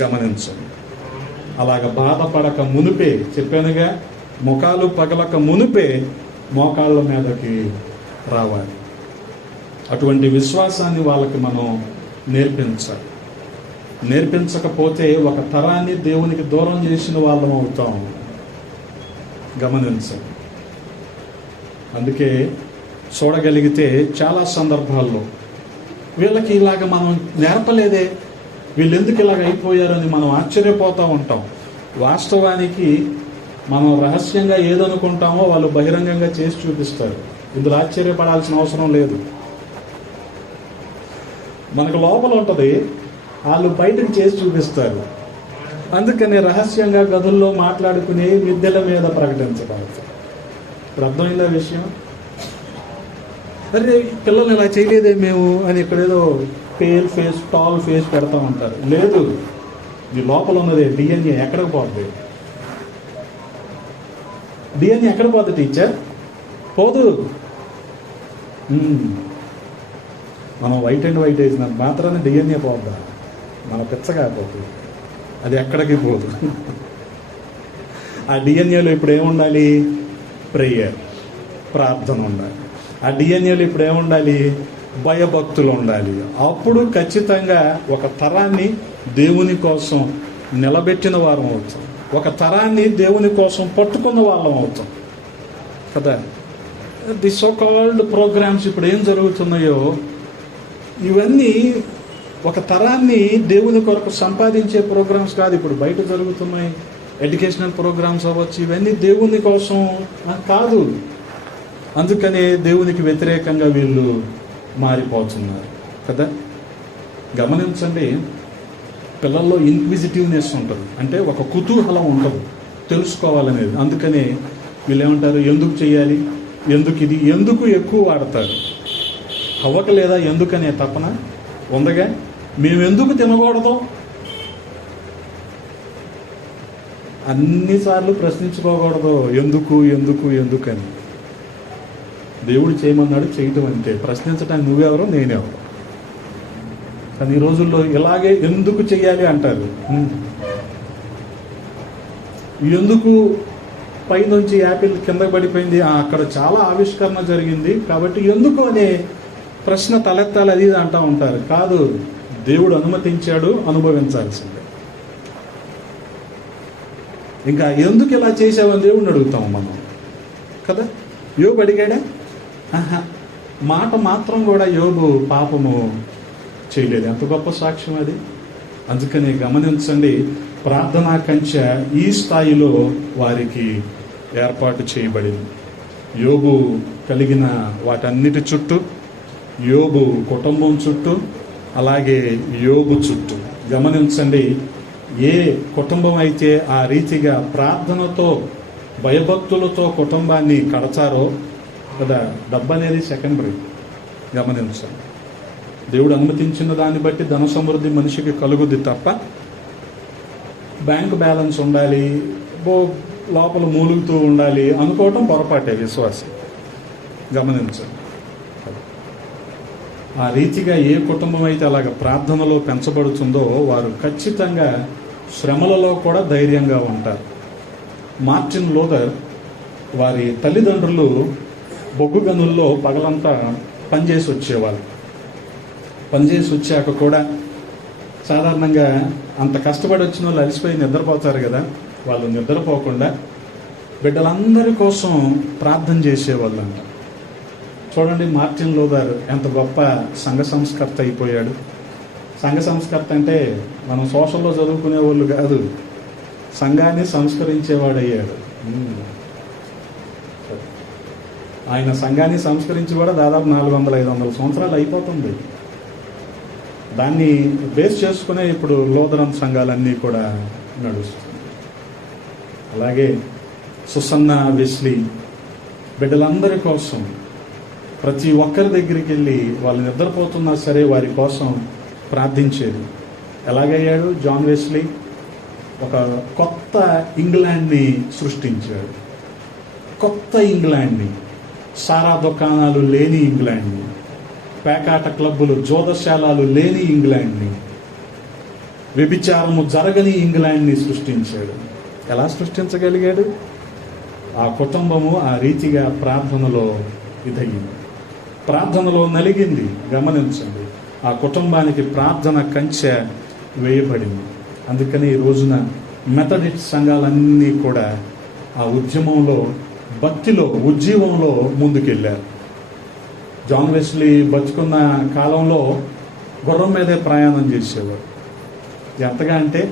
గమనించండి. అలాగ బాధపడక మునిపే, చెప్పానుగా, ముఖాలు పగలక మునిపే మోకాళ్ళ మీదకి రావాలి. అటువంటి విశ్వాసాన్ని వాళ్ళకి మనం నేర్పించాలి. నేర్పించకపోతే ఒక తరాన్ని దేవునికి దూరం చేసిన వాళ్ళం అవుతాం. గమనించండి. అందుకే చూడగలిగితే చాలా సందర్భాల్లో వీళ్ళకి ఇలాగ మనం నేర్పలేదే, వీళ్ళు ఎందుకు ఇలాగ అయిపోయారని మనం ఆశ్చర్యపోతూ ఉంటాం. వాస్తవానికి మనం రహస్యంగా ఏదనుకుంటామో వాళ్ళు బహిరంగంగా చేసి చూపిస్తారు. ఇందులో ఆశ్చర్యపడాల్సిన అవసరం లేదు. మనకు లోపల ఉంటుంది, వాళ్ళు బయటకు చేసి చూపిస్తారు. అందుకని రహస్యంగా గదుల్లో మాట్లాడుకుని మిద్దెల మీద ప్రకటించబడతారు. ఇప్పుడు అర్థమైందా విషయం? అరే పిల్లలు ఇలా చేయలేదే మేము అని ఇక్కడేదో పేల్ ఫేస్, టాల్ ఫేస్ పెడతా ఉంటారు. లేదు, ఇది లోపల ఉన్నదే డిఎన్ఏ. ఎక్కడికి పోతుంది డిఎన్ఏ? ఎక్కడ పోతుంది టీచర్? పోదు. మనం వైట్ అండ్ వైట్ వేసినంత మాత్రాన్ని డిఎన్ఏ పోద్దా? మన పిచ్చగాపోతుంది, అది ఎక్కడికి పోదు. ఆ డిఎన్ఏలో ఇప్పుడు ఏముండాలి? ప్రేయర్, ప్రార్థన ఉండాలి. ఆ డిఎన్ఏలో ఇప్పుడు ఏముండాలి? భయభక్తులు ఉండాలి. అప్పుడు ఖచ్చితంగా ఒక తరాన్ని దేవుని కోసం నిలబెట్టిన వారం అవుతాం, ఒక తరాన్ని దేవుని కోసం పట్టుకున్న వాళ్ళం అవుతాం కదా. ది సో కాల్డ్ ప్రోగ్రామ్స్ ఇప్పుడు ఏం జరుగుతున్నాయో ఇవన్నీ ఒక తరాన్ని దేవుని కొరకు సంపాదించే ప్రోగ్రామ్స్ కాదు. ఇప్పుడు బయట జరుగుతున్నాయి ఎడ్యుకేషనల్ ప్రోగ్రామ్స్ అవ్వచ్చు, ఇవన్నీ దేవుని కోసం కాదు. అందుకనే దేవునికి వ్యతిరేకంగా వీళ్ళు మారిపోతున్నారు కదా. గమనించండి, పిల్లల్లో ఇన్క్విజిటివ్నెస్ ఉంటుంది, అంటే ఒక కుతూహలం ఉంటుంది తెలుసుకోవాలనేది. అందుకనే వీళ్ళు ఏమంటారు, ఎందుకు చేయాలి, ఎందుకు ఇది, ఎందుకు ఎక్కువ వాడతారు. అవ్వక లేదా ఎందుకనే తపన ఉందగా. మేము ఎందుకు తినకూడదు అన్నిసార్లు ప్రశ్నించుకోకూడదు. ఎందుకు ఎందుకు ఎందుకని దేవుడు చేయమన్నాడు, చేయటం అంతే. ప్రశ్నించడానికి నువ్వెవరో నేనెవరో. కానీ ఈ రోజుల్లో ఇలాగే ఎందుకు చెయ్యాలి అంటారు. ఎందుకు పైనుంచి యాపిల్ కింద పడిపోయింది, అక్కడ చాలా ఆవిష్కరణ జరిగింది కాబట్టి ఎందుకు అనే ప్రశ్న తలెత్తాలి, అది అంటూ ఉంటారు. కాదు, దేవుడు అనుమతించాడు, అనుభవించాల్సిందే. ఇంకా ఎందుకు ఇలా చేసావని దేవుడిని అడుగుతాం మనం. కదా. యోబు అడిగాడా? ఆహా, మాట మాత్రం కూడా యోబు పాపము చేయలేదు. ఎంత గొప్ప సాక్ష్యం అది. అందుకని గమనించండి, ప్రార్థనా కంచె ఈ స్థాయిలో వారికి ఏర్పాటు చేయబడింది. యోబు కలిగిన వాటన్నిటి చుట్టూ, యోబు కుటుంబం చుట్టూ, అలాగే యోబు చుట్టూ. గమనించండి, ఏ కుటుంబం అయితే ఆ రీతిగా ప్రార్థనతో భయభక్తులతో కుటుంబాన్ని కడతారో కదా, డబ్బు అనేది సెకండరీ. గమనించండి, దేవుడు అనుమతించిన దాన్ని బట్టి ధన సమృద్ధి మనిషికి కలుగుద్ది తప్ప బ్యాంకు బ్యాలెన్స్ ఉండాలి, లోపల మూలుగుతూ ఉండాలి అనుకోవటం పొరపాటే విశ్వాసం. గమనించండి, ఆ రీతిగా ఏ కుటుంబం అయితే అలాగ ప్రార్థనలో పెంచబడుతుందో వారు ఖచ్చితంగా శ్రమలలో కూడా ధైర్యంగా ఉంటారు. మార్టిన్ లూథర్ వారి తల్లిదండ్రులు బొగ్గు గనుల్లో పగలంతా పనిచేసి వచ్చేవాళ్ళు. పనిచేసి వచ్చాక కూడా సాధారణంగా అంత కష్టపడి వచ్చిన వాళ్ళు అలసిపోయి నిద్రపోతారు కదా, వాళ్ళు నిద్రపోకుండా బిడ్డలందరి కోసం ప్రార్థన చేసేవాళ్ళు అంట. చూడండి, మార్టిన్ లూథర్ ఎంత గొప్ప సంఘ సంస్కర్త అయిపోయాడు. సంఘ సంస్కర్త అంటే మనం సోషల్లో చదువుకునే వాళ్ళు కాదు, సంఘాన్ని సంస్కరించేవాడయ్యాడు. ఆయన సంఘాన్ని సంస్కరించి కూడా దాదాపు 400-500 సంవత్సరాలు అయిపోతుంది. దాన్ని బేస్ చేసుకునే ఇప్పుడు లూథరన్ సంఘాలన్నీ కూడా నడుస్తుంది. అలాగే సుసన్నా వెస్లీ బిడ్డలందరి కోసం ప్రతి ఒక్కరి దగ్గరికి వెళ్ళి వాళ్ళు నిద్రపోతున్నా సరే వారి కోసం ప్రార్థించేది. ఎలాగయ్యాడు జాన్ వెస్లీ? ఒక కొత్త ఇంగ్లాండ్ని సృష్టించాడు. కొత్త ఇంగ్లాండ్ని, సారా దుకాణాలు లేని ఇంగ్లాండ్ని, పేకాట క్లబ్బులు జోదశాలాలు లేని ఇంగ్లాండ్ని, వ్యభిచారము జరగని ఇంగ్లాండ్ని సృష్టించాడు. ఎలా సృష్టించగలిగాడు? ఆ కుటుంబము ఆ రీతిగా ప్రార్థనలో ఇదయ్యింది, ప్రార్థనలో నలిగింది. గమనించండి, ఆ కుటుంబానికి ప్రార్థన కంచె వేయబడింది. అందుకని ఈ రోజున మెథడిస్ట్ సంఘాలన్నీ కూడా ఆ ఉద్యమంలో, భక్తిలో, ఉజ్జీవంలో ముందుకెళ్ళారు. జాన్ వెస్లీ బతుకున్న కాలంలో గుర్రం మీదే ప్రయాణం చేసేవారు. ఎంతగా అంటే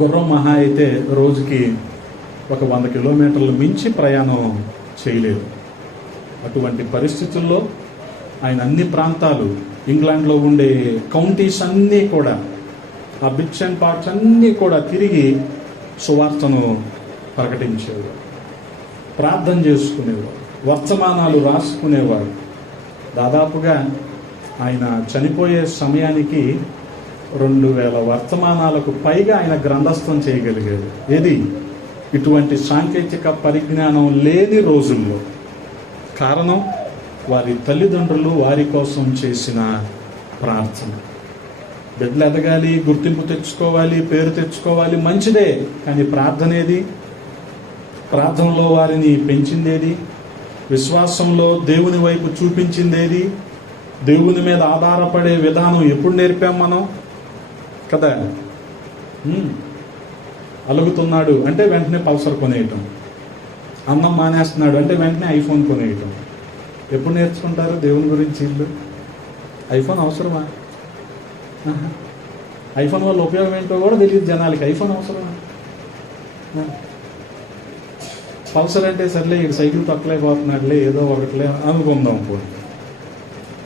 గుర్రం మహా అయితే రోజుకి ఒక 100 కిలోమీటర్లు మించి ప్రయాణం చేయలేదు. అటువంటి పరిస్థితుల్లో ఆయన అన్ని ప్రాంతాలు, ఇంగ్లాండ్లో ఉండే కౌంటీస్ అన్నీ కూడా, ఆ బిట్స్ అండ్ పార్ట్స్ అన్నీ కూడా తిరిగి సువార్తను ప్రకటించేవారు, ప్రార్థన చేసుకునేవారు, వర్తమానాలు రాసుకునేవారు. దాదాపుగా ఆయన చనిపోయే సమయానికి 2000 వర్తమానాలకు పైగా ఆయన గ్రంథస్థం చేయగలిగాడు. ఏది? ఇటువంటి సాంకేతిక పరిజ్ఞానం లేని రోజుల్లో. కారణం వారి తల్లిదండ్రులు వారి కోసం చేసిన ప్రార్థన. బిడ్డలు ఎదగాలి, గుర్తింపు తెచ్చుకోవాలి, పేరు తెచ్చుకోవాలి, మంచిదే. కానీ ప్రార్థన ఏది? ప్రార్థనలో వారిని పెంచిందేది? విశ్వాసంలో దేవుని వైపు చూపించిందేది? దేవుని మీద ఆధారపడే విధానం ఎప్పుడు నేర్పాం మనం కదా? అలుగుతున్నాడు అంటే వెంటనే పల్సర్ కొనేయటం, అన్నం మానేస్తున్నాడు అంటే వెంటనే ఐఫోన్ కొనేయటం. ఎప్పుడు నేర్చుకుంటారు దేవుని గురించి వీళ్ళు? ఐఫోన్ అవసరమా? ఐఫోన్ వల్ల ఉపయోగం ఏంటో కూడా తెలియదు జనాలకి. ఐఫోన్ అవసరమా? పల్సర్ అంటే సర్లే, ఇక సైకిల్ తొక్కలేకపోతున్నాడులే, ఏదో ఒకటిలే అనుకుందాం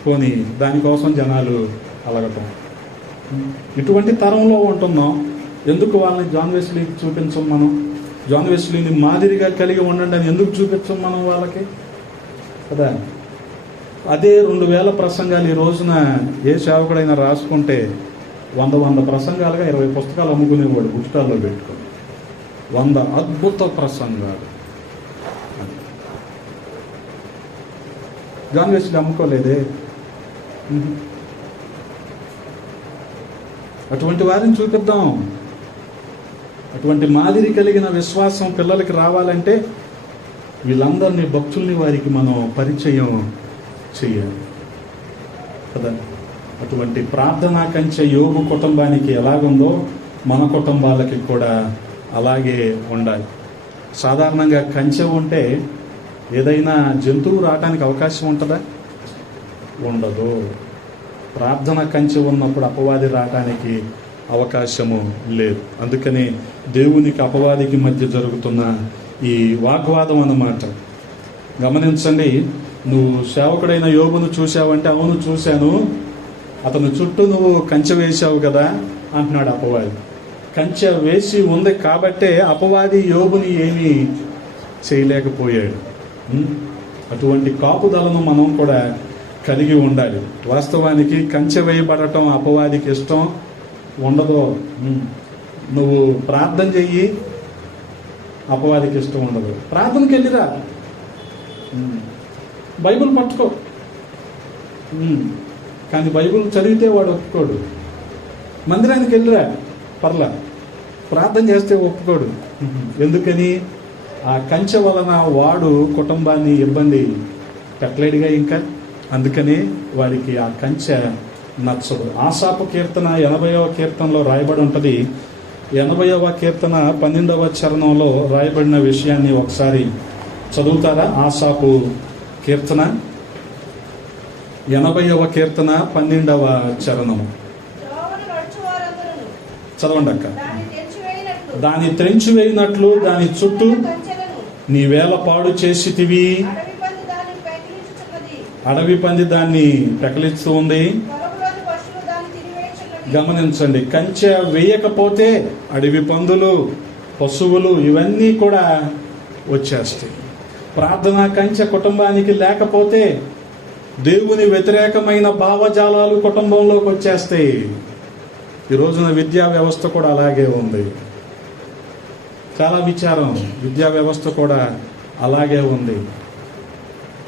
పోనీ దానికోసం జనాలు అలగటం. ఇటువంటి తరంలో ఉంటున్నాం. ఎందుకు వాళ్ళని జాన్ వెస్లీకి చూపించం మనం? జాన్ వెస్లీని మాదిరిగా కలిగి ఉండండి అని ఎందుకు చూపించం మనం వాళ్ళకి కదా? అదే 2000 ప్రసంగాలు ఈ రోజున ఏ సేవకుడైనా రాసుకుంటే 100 ప్రసంగాలుగా 20 పుస్తకాలు అమ్ముకునేవాడు బుక్స్టాల్లో పెట్టుకొని. 100 అద్భుత ప్రసంగాలు. జాన్ వెస్లీ అమ్ముకోలేదే. అటువంటి వారిని చూపిద్దాం. అటువంటి మాదిరి కలిగిన విశ్వాసం పిల్లలకి రావాలంటే వీళ్ళందరినీ, భక్తుల్ని వారికి మనం పరిచయం చేయాలి కదా. అటువంటి ప్రార్థనా కంచె యోబు కుటుంబానికి ఎలాగుందో మన కుటుంబాలకి కూడా అలాగే ఉండాలి. సాధారణంగా కంచె ఉంటే ఏదైనా జంతువు రావడానికి అవకాశం ఉంటుందా? ఉండదు. ప్రార్థన కంచె ఉన్నప్పుడు అపవాది రావడానికి అవకాశము లేదు. అందుకని దేవునికి అపవాదికి మధ్య జరుగుతున్న ఈ వాగ్వాదం అన్నమాట. గమనించండి, నువ్వు సేవకుడైన యోబును చూశావంటే, అవును చూశాను, అతను చుట్టూ నువ్వు కంచె వేశావు కదా అంటున్నాడు అపవాది. కంచె వేసి ఉంది కాబట్టే అపవాది యోబుని ఏమీ చేయలేకపోయాడు. అటువంటి కాపుదలను మనం కూడా కలిగి ఉండాలి. వాస్తవానికి కంచె వేయబడటం అపవాదికి ఇష్టం ఉండదు. నువ్వు ప్రార్థన చెయ్యి, అపవాదికి ఇష్టం ఉండదు. ప్రార్థనకి వెళ్ళిరా, బైబిల్ పట్టుకో, కానీ బైబిల్ చదివితే వాడు ఒప్పుకోడు. మందిరానికి వెళ్ళిరా, పర్లా, ప్రార్థన చేస్తే ఒప్పుకోడు. ఎందుకని? ఆ కంచె వలన వాడు కుటుంబాన్ని ఇబ్బంది పెట్టలేడుగా ఇంకా. అందుకని వాడికి ఆ కంచె నచ్చదు. ఆసాపు కీర్తన 80వ కీర్తనలో రాయబడి ఉంటుంది. 80వ కీర్తన 12వ చరణంలో రాయబడిన విషయాన్ని ఒకసారి చదువుతారా? ఆసాపు కీర్తన 80వ కీర్తన 12వ చరణము చదవండి అక్క. దాని త్రెంచివేయినట్లు దాని చుట్టూ నీవేళ పాడు చేసితివి, అడవి పంది దాన్ని పెకలిస్తూ ఉంది. గమనించండి, కంచె వేయకపోతే అడవి పందులు, పశువులు ఇవన్నీ కూడా వచ్చేస్తాయి. ప్రార్థనా కంచె కుటుంబానికి లేకపోతే దేవుని వ్యతిరేకమైన భావజాలాలు కుటుంబంలోకి వచ్చేస్తాయి. ఈ రోజున విద్యా వ్యవస్థ కూడా అలాగే ఉంది. చాలా విచారం, విద్యా వ్యవస్థ కూడా అలాగే ఉంది.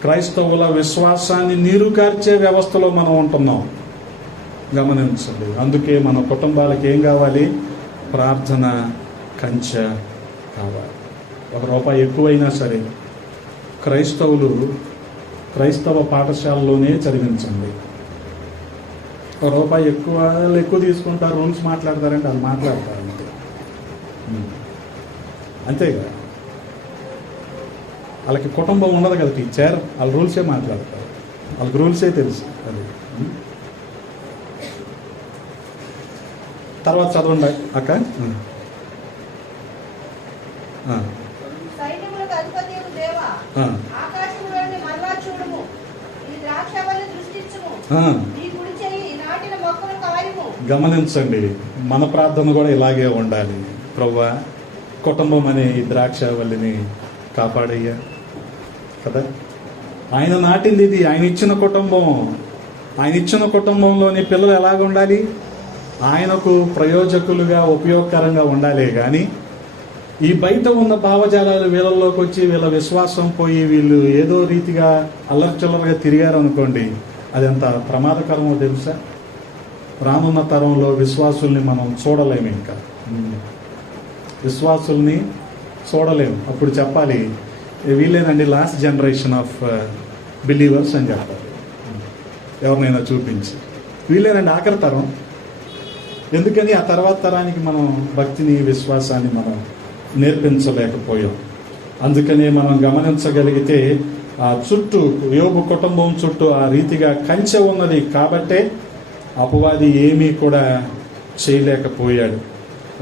క్రైస్తవుల విశ్వాసాన్ని నీరుగార్చే వ్యవస్థలో మనం ఉంటున్నాం. గమనించండి. అందుకే మన కుటుంబాలకు ఏం కావాలి? ప్రార్థన కంచె కావాలి. ₹1 ఎక్కువైనా సరే క్రైస్తవ పాఠశాలలోనే చదివించండి. ₹1 ఎక్కువ తీసుకుంటారు, రూల్స్ మాట్లాడతారంటే వాళ్ళు మాట్లాడతారు అంతే. అంతేగా, వాళ్ళకి కుటుంబం ఉండదు కదా టీచర్, వాళ్ళ రూల్సే మాట్లాడతారు, వాళ్ళకి రూల్సే తెలుసు. అది తర్వాత చదవండి అక్క. గమనించండి, మన ప్రార్థన కూడా ఇలాగే ఉండాలి. ప్రభువా, కుటుంబం అనే ఈ ద్రాక్షవల్లిని కాపాడయ్యా కదా. ఆయన నాటింది ఇది, ఆయన ఇచ్చిన కుటుంబం. ఆయన ఇచ్చిన కుటుంబంలోని పిల్లలు ఎలాగ ఉండాలి? ఆయనకు ప్రయోజకులుగా, ఉపయోగకరంగా ఉండాలి. కానీ ఈ బయట ఉన్న భావజాలాలు వీళ్ళలోకి వచ్చి వీళ్ళ విశ్వాసం పోయి వీళ్ళు ఏదో రీతిగా అల్లర్చిల్లరగా తిరిగారు అనుకోండి, అది ఎంత ప్రమాదకరమో తెలుసా? రానున్న తరంలో విశ్వాసుల్ని మనం చూడలేము. ఇంకా విశ్వాసుల్ని చూడలేము. అప్పుడు చెప్పాలి, వీళ్ళేనండి లాస్ట్ జనరేషన్ ఆఫ్ బిలీవర్స్ అని చెప్పాలి. ఎవరినైనా చూపించి వీళ్ళేనండి ఆఖరి తరం. ఎందుకని? ఆ తర్వాత తరానికి మనం భక్తిని, విశ్వాసాన్ని మనం నేర్పించలేకపోయాం. అందుకనే మనం గమనించగలిగితే ఆ చుట్టూ, యోబు కుటుంబం చుట్టూ ఆ రీతిగా కంచె ఉన్నది కాబట్టే అపవాది ఏమీ కూడా చేయలేకపోయాడు.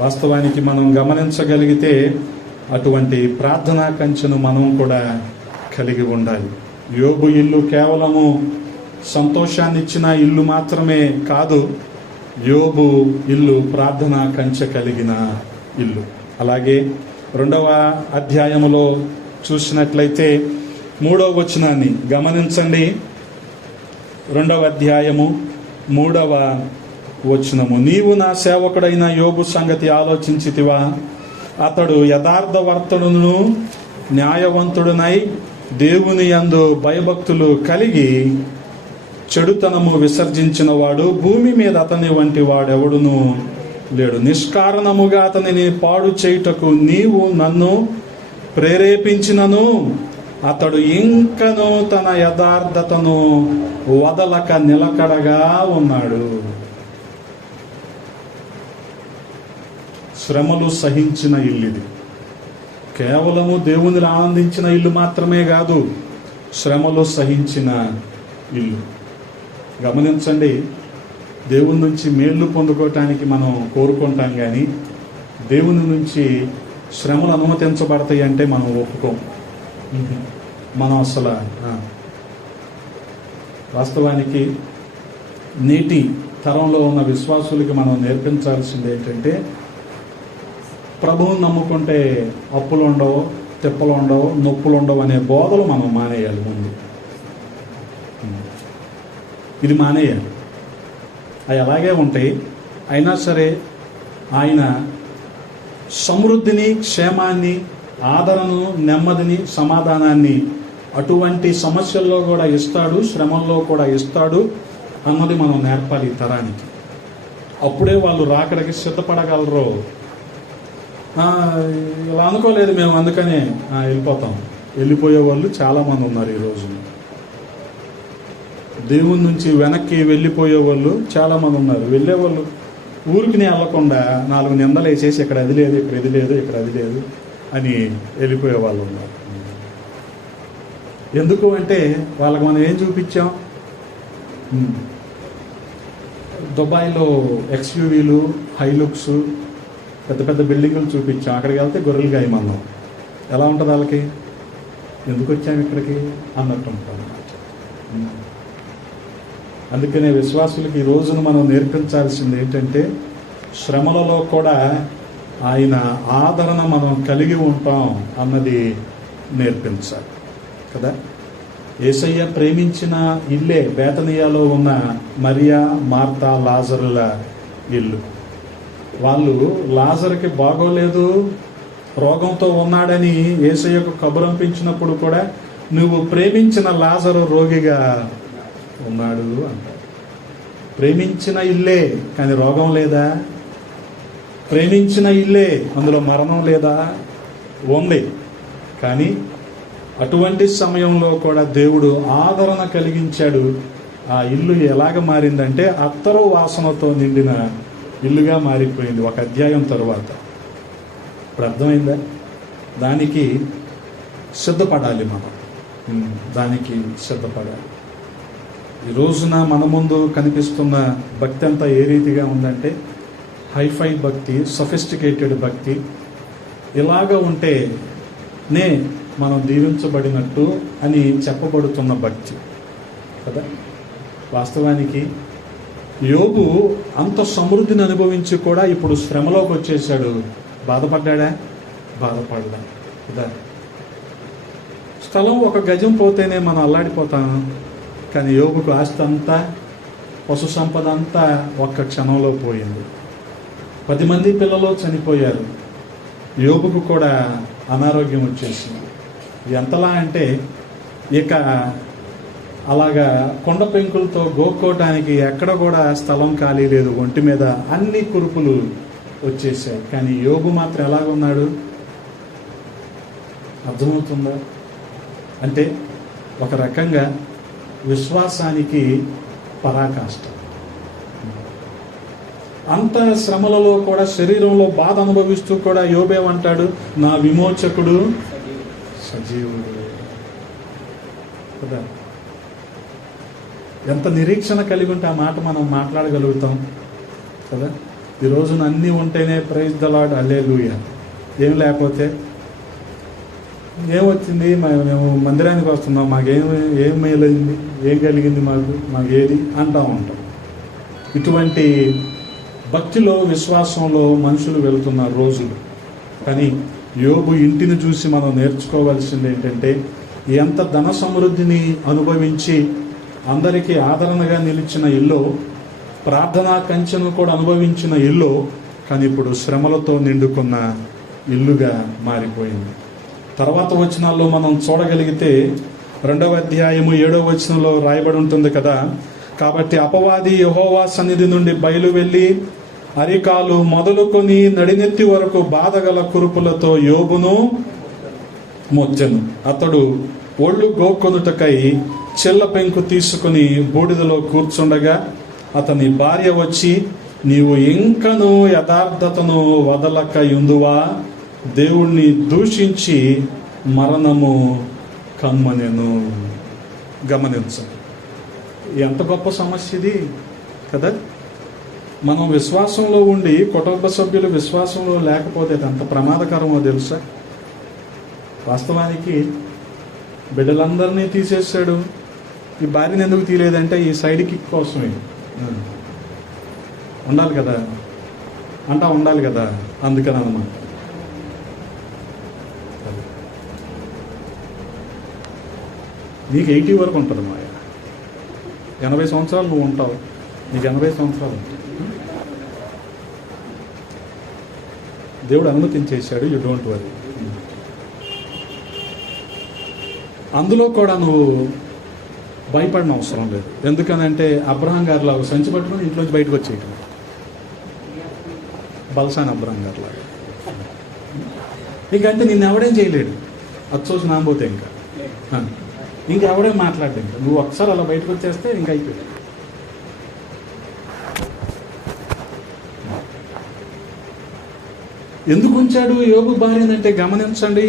వాస్తవానికి మనం గమనించగలిగితే అటువంటి ప్రార్థనా కంచెను మనం కూడా కలిగి ఉండాలి. యోబు ఇల్లు కేవలము సంతోషాన్ని ఇచ్చిన ఇల్లు మాత్రమే కాదు, యోబు ఇల్లు ప్రార్థనా కంచె కలిగిన ఇల్లు. అలాగే 2వ అధ్యాయములో చూసినట్లయితే 3వ వచనాన్ని గమనించండి. 2వ అధ్యాయము 3వ వచనము. నీవు నా సేవకుడైన యోబు సంగతి ఆలోచించితివా? అతడు యథార్థవర్తనును న్యాయవంతుడునై దేవుని యందు భయభక్తులు కలిగి చెడుతనము విసర్జించిన వాడు, భూమి మీద అతని వంటి వాడెవడును లేడు. నిష్కారణముగా అతనిని పాడు చేయుటకు నీవు నన్ను ప్రేరేపించినను అతడు ఇంకను తన యథార్థతను వదలక నిలకడగా ఉన్నాడు. శ్రమలు సహించిన ఇల్లిది. కేవలము దేవుని ఆనందించిన ఇల్లు మాత్రమే కాదు, శ్రమలో సహించిన ఇల్లు. గమనించండి, దేవుని నుంచి మేళ్ళు పొందుకోవటానికి మనం కోరుకుంటాం, కానీ దేవుని నుంచి శ్రమలు అనుమతించబడతాయి అంటే మనం ఒప్పుకోం. మనం అసలు వాస్తవానికి నేటి తరంలో ఉన్న విశ్వాసులకి మనం నేర్పించాల్సింది ఏంటంటే, ప్రభువుని నమ్ముకుంటే అప్పులు ఉండవు, తిప్పలు ఉండవు, నొప్పులు ఉండవు అనే బోధలు మనం మానేయాలి. ముందు ఇది మానేయాలి. అవి అలాగే ఉంటాయి. అయినా సరే ఆయన సమృద్ధిని, క్షేమాన్ని, ఆదరణను, నెమ్మదిని, సమాధానాన్ని అటువంటి సమస్యల్లో కూడా ఇస్తాడు, శ్రమల్లో కూడా ఇస్తాడు అన్నది మనం నేర్పాలి ఈ తరానికి. అప్పుడే వాళ్ళు రాకడికి సిద్ధపడగలరు. ఇలా అనుకోలేదు మేము, అందుకనే వెళ్ళిపోతాం. వెళ్ళిపోయే వాళ్ళు చాలామంది ఉన్నారు ఈ రోజు. దేవుని నుంచి వెనక్కి వెళ్ళిపోయే వాళ్ళు చాలామంది ఉన్నారు. వెళ్ళేవాళ్ళు ఊరికి వెళ్ళకుండా 4 నిందలు వేసేసి ఇక్కడ అది లేదు, ఇక్కడ ఇది లేదు, ఇక్కడ అది లేదు అని వెళ్ళిపోయే వాళ్ళు ఉన్నారు. ఎందుకు అంటే వాళ్ళకి మనం ఏం చూపించాం? దుబాయ్లో ఎక్స్యూవీలు, హైలుక్స్, పెద్ద పెద్ద బిల్డింగులు చూపించాం. అక్కడికి వెళ్తే గొర్రెలు గాయమన్నాం. ఎలా ఉంటుంది వాళ్ళకి? ఎందుకు వచ్చాము ఇక్కడికి అన్నట్టు ఉంటాం. అందుకనే విశ్వాసులకి ఈ రోజున మనం నేర్పించాల్సింది ఏంటంటే, శ్రమలలో కూడా ఆయన ఆదరణ మనం కలిగి ఉంటాం అన్నది నేర్పించాలి కదా. యేసయ్య ప్రేమించిన ఇల్లే బేతనియాలో ఉన్న మరియా, మార్తా, లాజరుల ఇల్లు. వాళ్ళు లాజరుకి బాగోలేదు, రోగంతో ఉన్నాడని యేసయ్యకు కబురంపించినప్పుడు కూడా, నువ్వు ప్రేమించిన లాజరు రోగిగా ఉన్నాడు అంటాడు. ప్రేమించిన ఇల్లే, కానీ రోగం లేదా? ప్రేమించిన ఇల్లే, అందులో మరణం లేదా? ఉంది. కానీ అటువంటి సమయంలో కూడా దేవుడు ఆదరణ కలిగించాడు. ఆ ఇల్లు ఎలాగ మారిందంటే అత్తరు వాసనతో నిండిన ఇల్లుగా మారిపోయింది ఒక అధ్యాయం తరువాత. ఇప్పుడు అర్థమైందా? దానికి సిద్ధపడాలి మనం. దానికి సిద్ధపడాలి. ఈ రోజున మన ముందు కనిపిస్తున్న భక్తి అంతా ఏ రీతిగా ఉందంటే, హైఫై భక్తి, సొఫిస్టికేటెడ్ భక్తి. ఇలాగ ఉంటే మనం దీవించబడినట్టు అని చెప్పబడుతున్న భక్తి కదా. వాస్తవానికి యోబు అంత సమృద్ధిని అనుభవించి కూడా ఇప్పుడు శ్రమలోకి వచ్చేసాడు. బాధపడ్డా? బాధపడ్డా కదా. స్థలం 1 గజం పోతేనే మనం అల్లాడిపోతాం. కానీ యోబుకు ఆస్తి అంతా, పశు సంపద అంతా ఒక్క క్షణంలో పోయింది. 10 మంది పిల్లలు చనిపోయారు. యోబుకు కూడా అనారోగ్యం వచ్చేసింది. ఎంతలా అంటే ఇక అలాగా కొండ పెంకులతో గోక్కోవటానికి ఎక్కడ కూడా స్థలం ఖాళీ లేదు. ఒంటి మీద అన్ని కురుపులు వచ్చేసాయి. కానీ యోబు మాత్రం ఎలాగున్నాడు? అర్థమవుతుందా? అంటే ఒక రకంగా విశ్వాసానికి పరాకాష్ట. అంత శ్రమలలో కూడా, శరీరంలో బాధ అనుభవిస్తూ కూడా యోబేమంటాడు? నా విమోచకుడు సజీవుడు కదా. ఎంత నిరీక్షణ కలిగి ఉంటే ఆ మాట మనం మాట్లాడగలుగుతాం కదా. ఈ రోజున అన్నీ ఉంటేనే ప్రైజ్ ద లార్డ్, హల్లెలూయా. ఏం లేకపోతే ఏమొచ్చింది? మేము మందిరానికి వస్తున్నాం, ఏం మేలైంది, ఏం కలిగింది, మాకేది అంటూ ఉంటాం. ఇటువంటి భక్తిలో, విశ్వాసంలో మనుషులు వెళుతున్న రోజులు. కానీ యోబు ఇంటిని చూసి మనం నేర్చుకోవాల్సింది ఏంటంటే, ఎంత ధన సమృద్ధిని అనుభవించి అందరికీ ఆదరణగా నిలిచిన ఇల్లు, ప్రార్థనా కంచెను కూడా అనుభవించిన ఇల్లు, కానీ ఇప్పుడు శ్రమలతో నిండుకున్న ఇల్లుగా మారిపోయింది. తర్వాత వచనాల్లో మనం చూడగలిగితే 2వ అధ్యాయము 7వ వచనంలో రాయబడి ఉంటుంది కదా. కాబట్టి అపవాది యెహోవా సన్నిధి నుండి బయలు వెళ్ళి అరికాలు మొదలుకొని నడినెత్తి వరకు బాధగల కురుపులతో యోబును మొచ్చెను. అతడు ఒళ్ళు గోక్కొనుటకై చెల్ల పెంకు తీసుకుని బూడిదలో కూర్చుండగా అతని భార్య వచ్చి, నీవు ఇంకను యథార్థతను వదలక యుందువా దేవుణ్ణి దూషించి మరణము కమ్మనెను. గమనించండి, ఎంత గొప్ప సమస్య ఇది కదా. మనం విశ్వాసంలో ఉండి కుటుంబ సభ్యులు విశ్వాసంలో లేకపోతే అది ఎంత ప్రమాదకరమో తెలుసా. వాస్తవానికి బిడ్డలందరినీ తీసేసాడు, ఈ భార్యను ఎందుకు తీయలేదంటే ఈ సైడ్ కిక్ కోసమే. ఉండాలి కదా, ఉండాలి కదా, అందుకని అన్నమాట. నీకు 80 వరకు ఉంటుంది మాయ, 80 సంవత్సరాలు నువ్వు ఉంటావు, నీకు 80 సంవత్సరాలు ఉంటాయి. దేవుడు అనుమతించేశాడు, యు డోంట్ వరీ. అందులో కూడా నువ్వు భయపడిన అవసరం లేదు. ఎందుకనంటే అబ్రహాం గారిలాగా సంచి పట్టుకుని ఇంట్లోంచి బయటకు వచ్చేయటం, బల్సాన్ అబ్రహాం గారిలాగా. ఇంకంటే నిన్ను ఎవడేం చేయలేడు, అచ్చోసి నాంబోతే ఇంకెవడేం మాట్లాడలేదు. ఇంకా నువ్వు ఒకసారి అలా బయటకు వచ్చేస్తే ఇంక అయిపోయింది. ఎందుకు ఉంచాడు యోబు భార్యనంటే గమనించండి,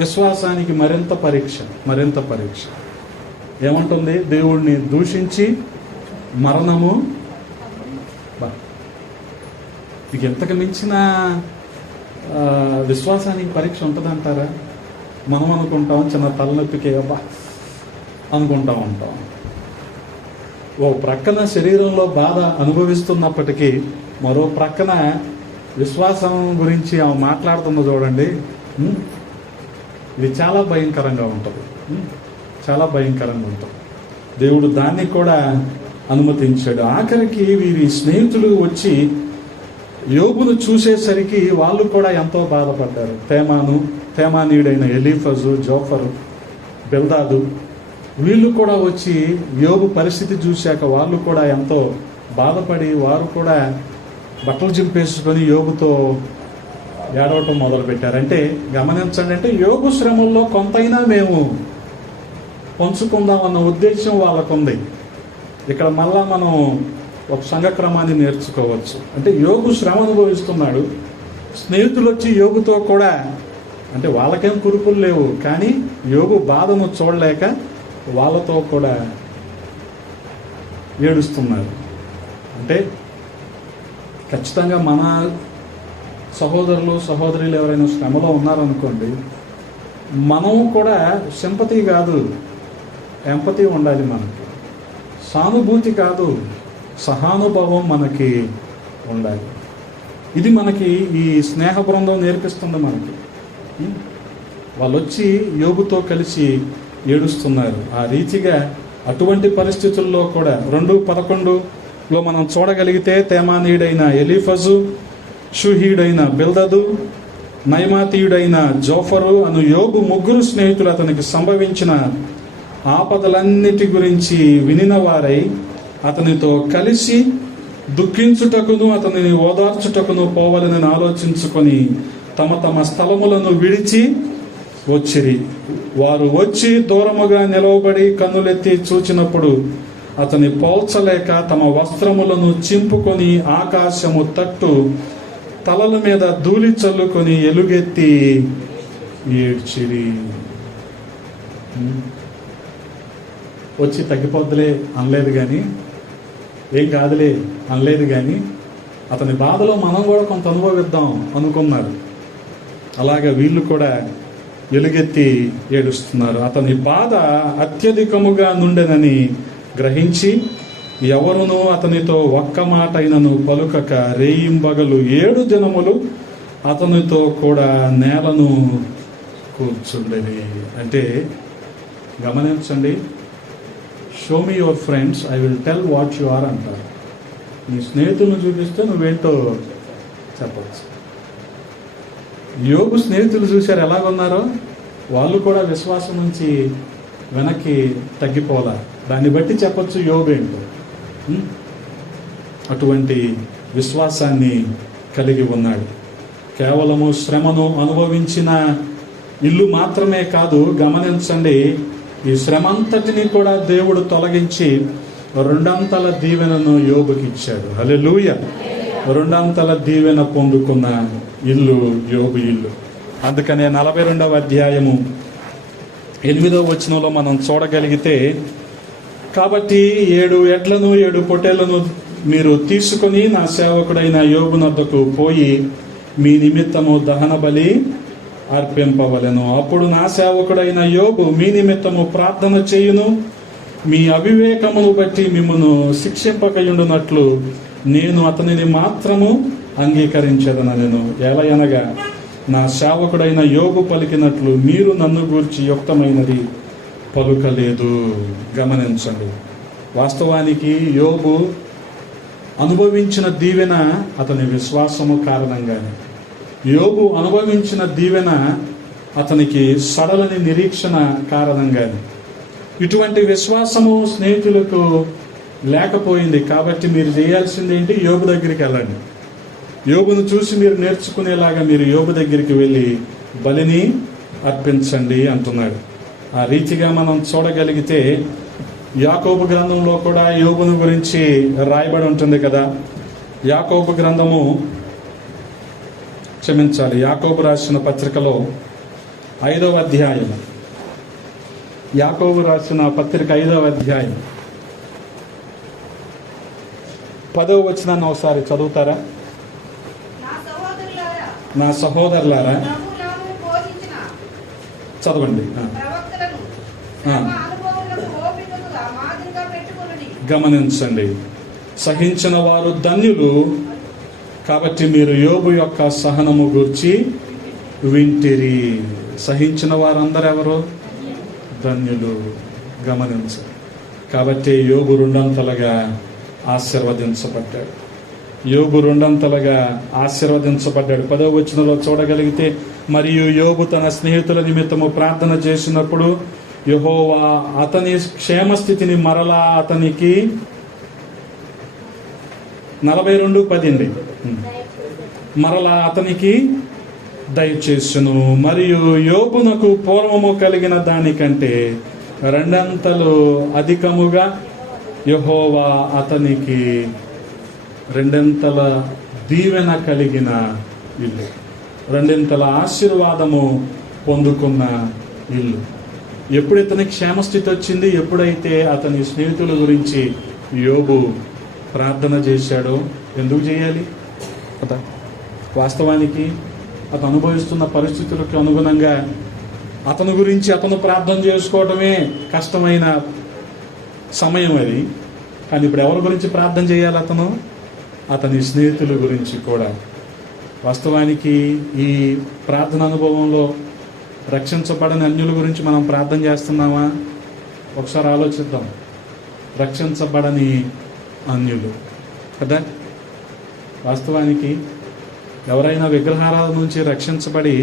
విశ్వాసానికి మరింత పరీక్ష. ఏమంటుంది? దేవుణ్ణి దూషించి మరణము. ఇది ఎంతకు మించిన విశ్వాసానికి పరీక్ష ఉంటుందంటారా? మనం అనుకుంటాం చిన్న తలనొప్పికి అబ్బా అనుకుంటా ఉంటాం. ఓ ప్రక్కన శరీరంలో బాధ అనుభవిస్తున్నప్పటికీ మరో ప్రక్కన విశ్వాసం గురించి ఆమె మాట్లాడుతున్న చూడండి, ఇది చాలా భయంకరంగా ఉంటుంది. దేవుడు దాన్ని కూడా అనుమతించాడు. ఆఖరికి వీరి స్నేహితులు వచ్చి యోబును చూసేసరికి వాళ్ళు కూడా ఎంతో బాధపడ్డారు. తేమానీయుడైన ఎలీఫజు, జోఫరు, బిల్దాదు వీళ్ళు కూడా వచ్చి యోబు పరిస్థితి చూశాక వాళ్ళు కూడా ఎంతో బాధపడి వారు కూడా బట్టలు చింపేసుకొని యోబుతో ఏడవటం మొదలుపెట్టారు. అంటే గమనించండి, అంటే యోబు శ్రమల్లో కొంతైనా మేము పంచుకుందాం అన్న ఉద్దేశం వాళ్ళకుంది. ఇక్కడ మళ్ళా మనం ఒక సంఘక్రమాన్ని నేర్చుకోవచ్చు. అంటే యోబు శ్రమ అనుభవిస్తున్నాడు, స్నేహితులు వచ్చి యోబుతో కూడా, అంటే వాళ్ళకేం కురుపులు లేవు కానీ యోబు బాధను చూడలేక వాళ్ళతో కూడా ఏడుస్తున్నారు. అంటే ఖచ్చితంగా మన సహోదరులు సహోదరులు ఎవరైనా శ్రమలో ఉన్నారనుకోండి, మనం కూడా సింపతి కాదు ఎంపతి ఉండాలి. మనకి సానుభూతి కాదు సహానుభవం మనకి ఉండాలి. ఇది మనకి ఈ స్నేహ బృందం నేర్పిస్తుంది మనకి. వాళ్ళు వచ్చి యోబుతో కలిసి ఏడుస్తున్నారు. ఆ రీతిగా అటువంటి పరిస్థితుల్లో కూడా 2:11 మనం చూడగలిగితే తేమానీయుడైన ఎలీఫజు, షూహీయుడైన బిల్దదు, నయమాతీయుడైన జోఫరు అను యోబు ముగ్గురు స్నేహితులు అతనికి సంభవించిన ఆపదలన్నిటి గురించి వినిన వారై అతనితో కలిసి దుఃఖించుటకును అతనిని ఓదార్చుటకును పోవాలని ఆలోచించుకొని తమ తమ స్థలములను విడిచి వచ్చిరి. వారు వచ్చి దూరముగా నిలవబడి కన్నులెత్తి చూచినప్పుడు అతని పోల్చలేక తమ వస్త్రములను చింపుకొని ఆకాశము తట్టు తలల మీద ధూళి చల్లుకొని ఎలుగెత్తి ఏడ్చిరి. వచ్చి తగ్గిపోద్దులే అనలేదు కానీ, ఏం కాదులే అనలేదు కానీ, అతని బాధలో మనం కూడా కొంత అనుభవిద్దాం అనుకున్నారు. అలాగే వీళ్ళు కూడా ఎలుగెత్తి ఏడుస్తున్నారు. అతని బాధ అత్యధికముగా నుండెనని గ్రహించి ఎవరునూ అతనితో ఒక్క మాట అయినను పలుకక రేయింబగలు 7 దినములు అతనితో కూడా నేలను కూర్చుండేది. అంటే గమనించండి, show me your friends, I will tell what you are అంటారు. నీ స్నేహితులను చూపిస్తే నువ్వేంటో చెప్పచ్చు. యోబు స్నేహితులు చూశారు ఎలాగున్నారో, వాళ్ళు కూడా విశ్వాసం నుంచి వెనక్కి తగ్గిపోలా. దాన్ని బట్టి చెప్పచ్చు యోబు ఏంటో. అటువంటి విశ్వాసాన్ని కలిగి ఉన్నాడు. కేవలము శ్రమను అనుభవించిన ఇల్లు మాత్రమే కాదు, గమనించండి, ఈ శ్రమంతటిని కూడా దేవుడు తొలగించి 2 అంతల దీవెనను యోబుకి ఇచ్చాడు. హల్లెలూయా. 2 అంతల దీవెన పొందుకున్న ఇల్లు యోబు ఇల్లు. అందుకనే 42వ అధ్యాయము 8వ వచనంలో మనం చూడగలిగితే, కాబట్టి 7 ఎడ్లను 7 పొట్టేళ్లను మీరు తీసుకొని నా సేవకుడైన యోబు నొద్దకు పోయి మీ నిమిత్తము దహన బలి అర్పింపవలెను. అప్పుడు నా సేవకుడైన యోబు మీ నిమిత్తము ప్రార్థన చేయును. మీ అవివేకమును బట్టి మిమ్మును శిక్షింపకయుండునట్లు నేను అతనిని మాత్రము అంగీకరించదనెను. ఎలయనగా నా సేవకుడైన యోబు పలికినట్లు మీరు నన్ను గూర్చి యుక్తమైనది పలుకలేదు. గమనించండి, వాస్తవానికి యోబు అనుభవించిన దీవెన అతని విశ్వాసము కారణంగానే. యోబు అనుభవించిన దీవెన అతనికి సడలని నిరీక్షణ కారణంగానే. ఇటువంటి విశ్వాసము స్నేహితులకు లేకపోయింది. కాబట్టి మీరు చేయాల్సింది ఏంటి? యోబు దగ్గరికి వెళ్ళండి. యోబును చూసి మీరు నేర్చుకునేలాగా మీరు యోబు దగ్గరికి వెళ్ళి బలిని అర్పించండి అంటున్నాడు. ఆ రీతిగా మనం చూడగలిగితే యాకోబు గ్రంథంలో కూడా యోబును గురించి రాయబడి ఉంటుంది కదా. యాకోబు గ్రంథము యాకోబు రాసిన పత్రికలో 5వ అధ్యాయం, యాకోబు రాసిన పత్రిక 5వ అధ్యాయం 10వ వచనాన్ని ఒకసారి చదువుతారా? నా సహోదరులారా చదవండి. గమనించండి, సహించిన వారు ధన్యులు. కాబట్టి మీరు యోబు యొక్క సహనము గూర్చి వింటిరి. సహించిన వారందరూ ఎవరు? ధన్యులు. గమనించండి. కాబట్టి యోబు 2 ఆశీర్వదించబడ్డాడు. యోబు 2 ఆశీర్వదించబడ్డాడు. 10వ వచనంలో చూడగలిగితే, మరియు యోబు తన స్నేహితుల నిమిత్తము ప్రార్థన చేసినప్పుడు యెహోవా అతని క్షేమస్థితిని మరలా అతనికి 42:10 మరలా అతనికి దయచేసును. మరియు యోబునకు పూర్వము కలిగిన దానికంటే 2 అధికముగా యెహోవా అతనికి 2 దీవెన కలిగిన ఇల్లు, 2 ఆశీర్వాదము పొందుకున్న ఇల్లు. ఎప్పుడు ఇతనికి క్షేమస్థితి వచ్చింది? ఎప్పుడైతే అతని స్నేహితుల గురించి యోబు ప్రార్థన చేశాడో. ఎందుకు చేయాలి కదా? వాస్తవానికి అతను అనుభవిస్తున్న పరిస్థితులకు అనుగుణంగా అతని గురించి అతను ప్రార్థన చేసుకోవటమే కష్టమైన సమయం అది. కానీ ఇప్పుడు ఎవరి గురించి ప్రార్థన చేయాలి? అతని స్నేహితుల గురించి కూడా. వాస్తవానికి ఈ ప్రార్థన అనుభవంలో రక్షించబడని అన్యుల గురించి మనం ప్రార్థన చేస్తున్నామా? ఒకసారి ఆలోచిద్దాం. రక్షించబడని అన్యులు కదా. వాస్తవానికి ఎవరైనా విగ్రహారాధన నుంచి రక్షించబడి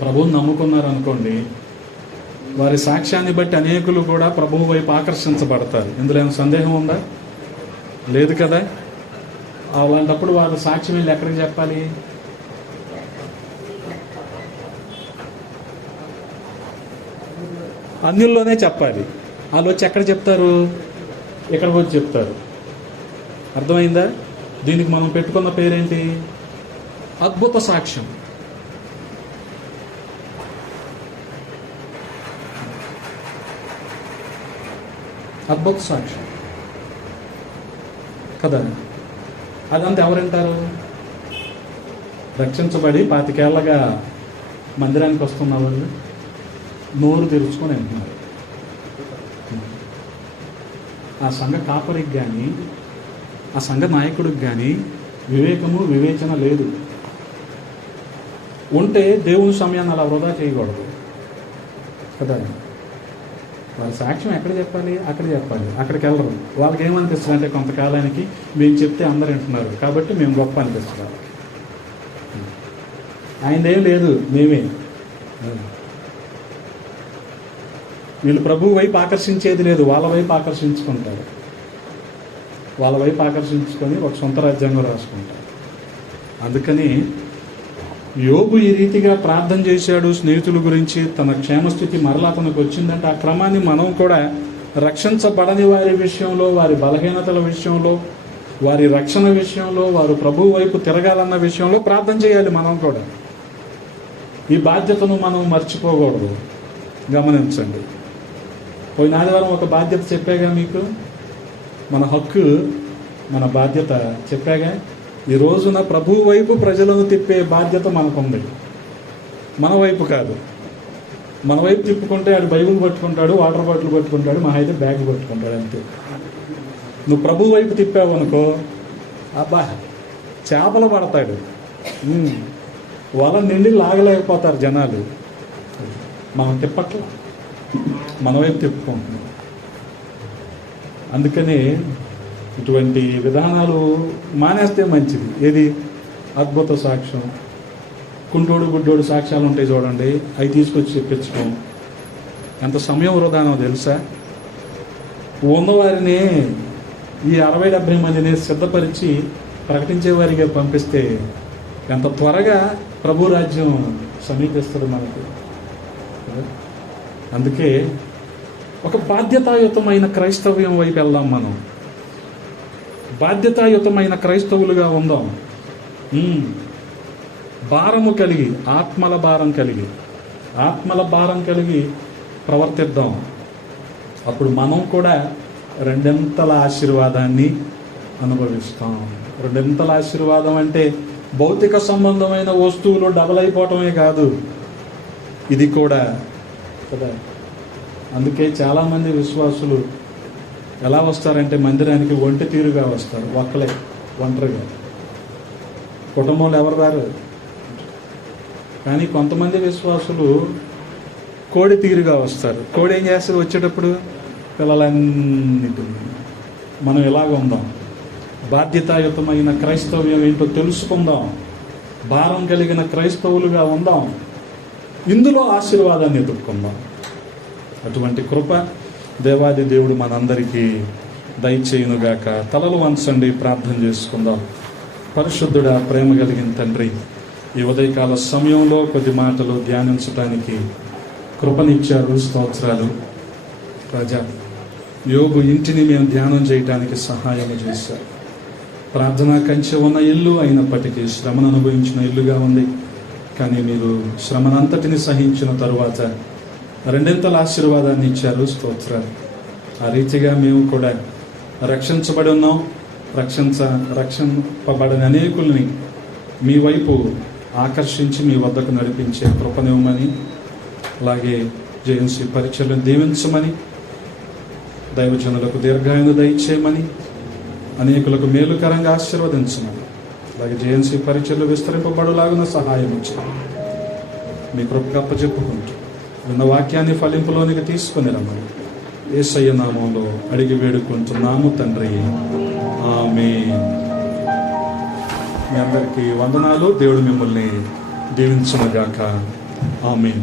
ప్రభువుని నమ్ముకున్నారనుకోండి, వారి సాక్ష్యాన్ని బట్టి అనేకులు కూడా ప్రభువు వైపు ఆకర్షించబడతారు. ఇందులో ఏమైనా సందేహం ఉందా? లేదు కదా. అలాంటప్పుడు వారి సాక్ష్యం వెళ్ళి ఎక్కడికి చెప్పాలి? అన్యుల్లోనే చెప్పాలి. వాళ్ళు వచ్చి ఎక్కడ చెప్తారు? ఇక్కడికి వచ్చి చెప్తారు. అర్థమైందా? దీనికి మనం పెట్టుకున్న పేరేంటి? అద్భుత సాక్ష్యం. అద్భుత సాక్ష్యం కదా. అదంతా ఎవరంటారు? రక్షించబడి 25 ఏళ్ళగా మందిరానికి వస్తున్న వాళ్ళు నోరు తెరుచుకొని అంటున్నారు. ఆ సంఘ కాపరికి కానీ ఆ సంఘ నాయకుడికి కానీ వివేకము వివేచన లేదు. ఉంటే దేవుని సమయాన్ని అలా వృధా చేయకూడదు కదా. వాళ్ళ సాక్ష్యం ఎక్కడ చెప్పాలి? అక్కడ చెప్పాలి. అక్కడికి వెళ్ళరు. వాళ్ళకి ఏమనిపిస్తుంది అంటే కొంతకాలానికి మేము చెప్తే అందరు వింటున్నారు కాబట్టి మేము గొప్ప అనిపిస్తున్నారు. ఆయనదేం లేదు, మేమే. వీళ్ళు ప్రభువు వైపు ఆకర్షించేది లేదు, వాళ్ళ వైపు ఆకర్షించుకుంటారు. వాళ్ళ వైపు ఆకర్షించుకొని ఒక సొంత రాజ్యాంగం రాసుకుంటారు. అందుకని యోబు ఈ రీతిగా ప్రార్థన చేశాడు స్నేహితుల గురించి. తన క్షేమస్థితి మరలా అతనికి వచ్చిందంటే ఆ క్రమాన్ని మనం కూడా రక్షించబడని వారి విషయంలో, వారి బలహీనతల విషయంలో, వారి రక్షణ విషయంలో, వారు ప్రభువు వైపు తిరగాలన్న విషయంలో ప్రార్థన చేయాలి మనం కూడా ఈ బాధ్యతను మనం మర్చిపోకూడదు. గమనించండి. పోయిన ఆదివారం ఒక బాధ్యత చెప్పాగా మీకు, మన హక్కు, మన బాధ్యత చెప్పాగా. ఈ రోజున ప్రభు వైపు ప్రజలను తిప్పే బాధ్యత మనకుంది, మన వైపు కాదు. మన వైపు తిప్పుకుంటే ఆడు బైబుల్ పట్టుకుంటాడు, వాటర్ బాటిల్ పట్టుకుంటాడు, మా అయితే బ్యాగ్ పట్టుకుంటాడు, అంతే. నువ్వు ప్రభు వైపు తిప్పావు అనుకో, అబ్బా చేపలు పడతాడు, వల నిండి లాగలేకపోతారు జనాలు. మనం తిప్పట్ల, మన వైపు తిప్పుకుంటున్నాం. అందుకని ఇటువంటి విధానాలు మానేస్తే మంచిది. ఏది? అద్భుత సాక్ష్యం, కుంటోడు గుడ్డోడు సాక్ష్యాలు ఉంటాయి చూడండి, అవి తీసుకొచ్చి చెప్పించడం ఎంత సమయం వృధానో తెలుసా? ఉన్నవారిని ఈ 60-70 మందిని సిద్ధపరిచి ప్రకటించే వారిగా పంపిస్తే ఎంత త్వరగా ప్రభు రాజ్యం సమీపిస్తుంది మనకు. అందుకే ఒక బాధ్యతాయుతమైన క్రైస్తవ్యం వైపు వెళ్దాం. మనం బాధ్యతాయుతమైన క్రైస్తవులుగా ఉందాం. భారము కలిగి, ఆత్మల భారం కలిగి ప్రవర్తిద్దాం. అప్పుడు మనం కూడా రెండింతల ఆశీర్వాదాన్ని అనుభవిస్తాం. రెండింతల ఆశీర్వాదం అంటే భౌతిక సంబంధమైన వస్తువులు డబల్ అయిపోవటమే కాదు, ఇది కూడా కదా. అందుకే చాలామంది విశ్వాసులు ఎలా వస్తారంటే మందిరానికి ఒంటి తీరుగా వస్తారు, ఒంటరిగా. కుటుంబంలో ఎవరు రారు. కానీ కొంతమంది విశ్వాసులు కోడి తీరుగా వస్తారు. కోడి ఏం చేస్తారు? వచ్చేటప్పుడు పిల్లలన్నిటిని. మనం ఇలాగ ఉందాం. బాధ్యతాయుతమైన క్రైస్తవ్యం ఏంటో తెలుసుకుందాం. భారం కలిగిన క్రైస్తవులుగా ఉందాం. ఇందులో ఆశీర్వాదాన్ని ఎదుర్కొందాం. అటువంటి కృప దేవాది దేవుడు మనందరికీ దయచేయునుగాక. తలలు వంచండి, ప్రార్థన చేసుకుందాం. పరిశుద్ధుడా, ప్రేమ కలిగిన తండ్రి, ఈ ఉదయకాల సమయంలో కొద్ది మాటలు ధ్యానించడానికి కృపనిచ్చారు. స్తోత్రాలు. రాజా, యోబు ఇంటిని మేము ధ్యానం చేయడానికి సహాయం చేశారు. ప్రార్థనా కంచె ఉన్న ఇల్లు అయినప్పటికీ శ్రమను అనుభవించిన ఇల్లుగా ఉంది. కానీ మీరు శ్రమనంతటిని సహించిన తరువాత రెండింతల ఆశీర్వాదాన్ని ఇచ్చారు. స్తోత్రాలు. ఆ రీతిగా మేము కూడా రక్షించబడి ఉన్నాం. రక్షింపబడిన అనేకుల్ని మీ వైపు ఆకర్షించి మీ వద్దకు నడిపించే కృపనివ్వమని, అలాగే జేఎన్సీ పరిచర్లను దీవించమని, దైవజనులకు దీర్ఘాయును దయచేయమని, అనేకులకు మేలుకరంగా ఆశీర్వదించమని, అలాగే జేఎన్సీ పరిచర్లు విస్తరింపబడులాగున సహాయం చేయండి. మీ కృపకు అప్పచెప్పుకుంటూ విన్న వాక్యాన్ని ఫలింపులోనికి తీసుకుని రమ్మని యేసయ్య నామంలో అడిగి వేడుకుంటున్నాము తండ్రి. ఆమేన్. మీ అందరికీ వందనాలు. దేవుడు మిమ్మల్ని దీవించునుగాక. ఆమేన్.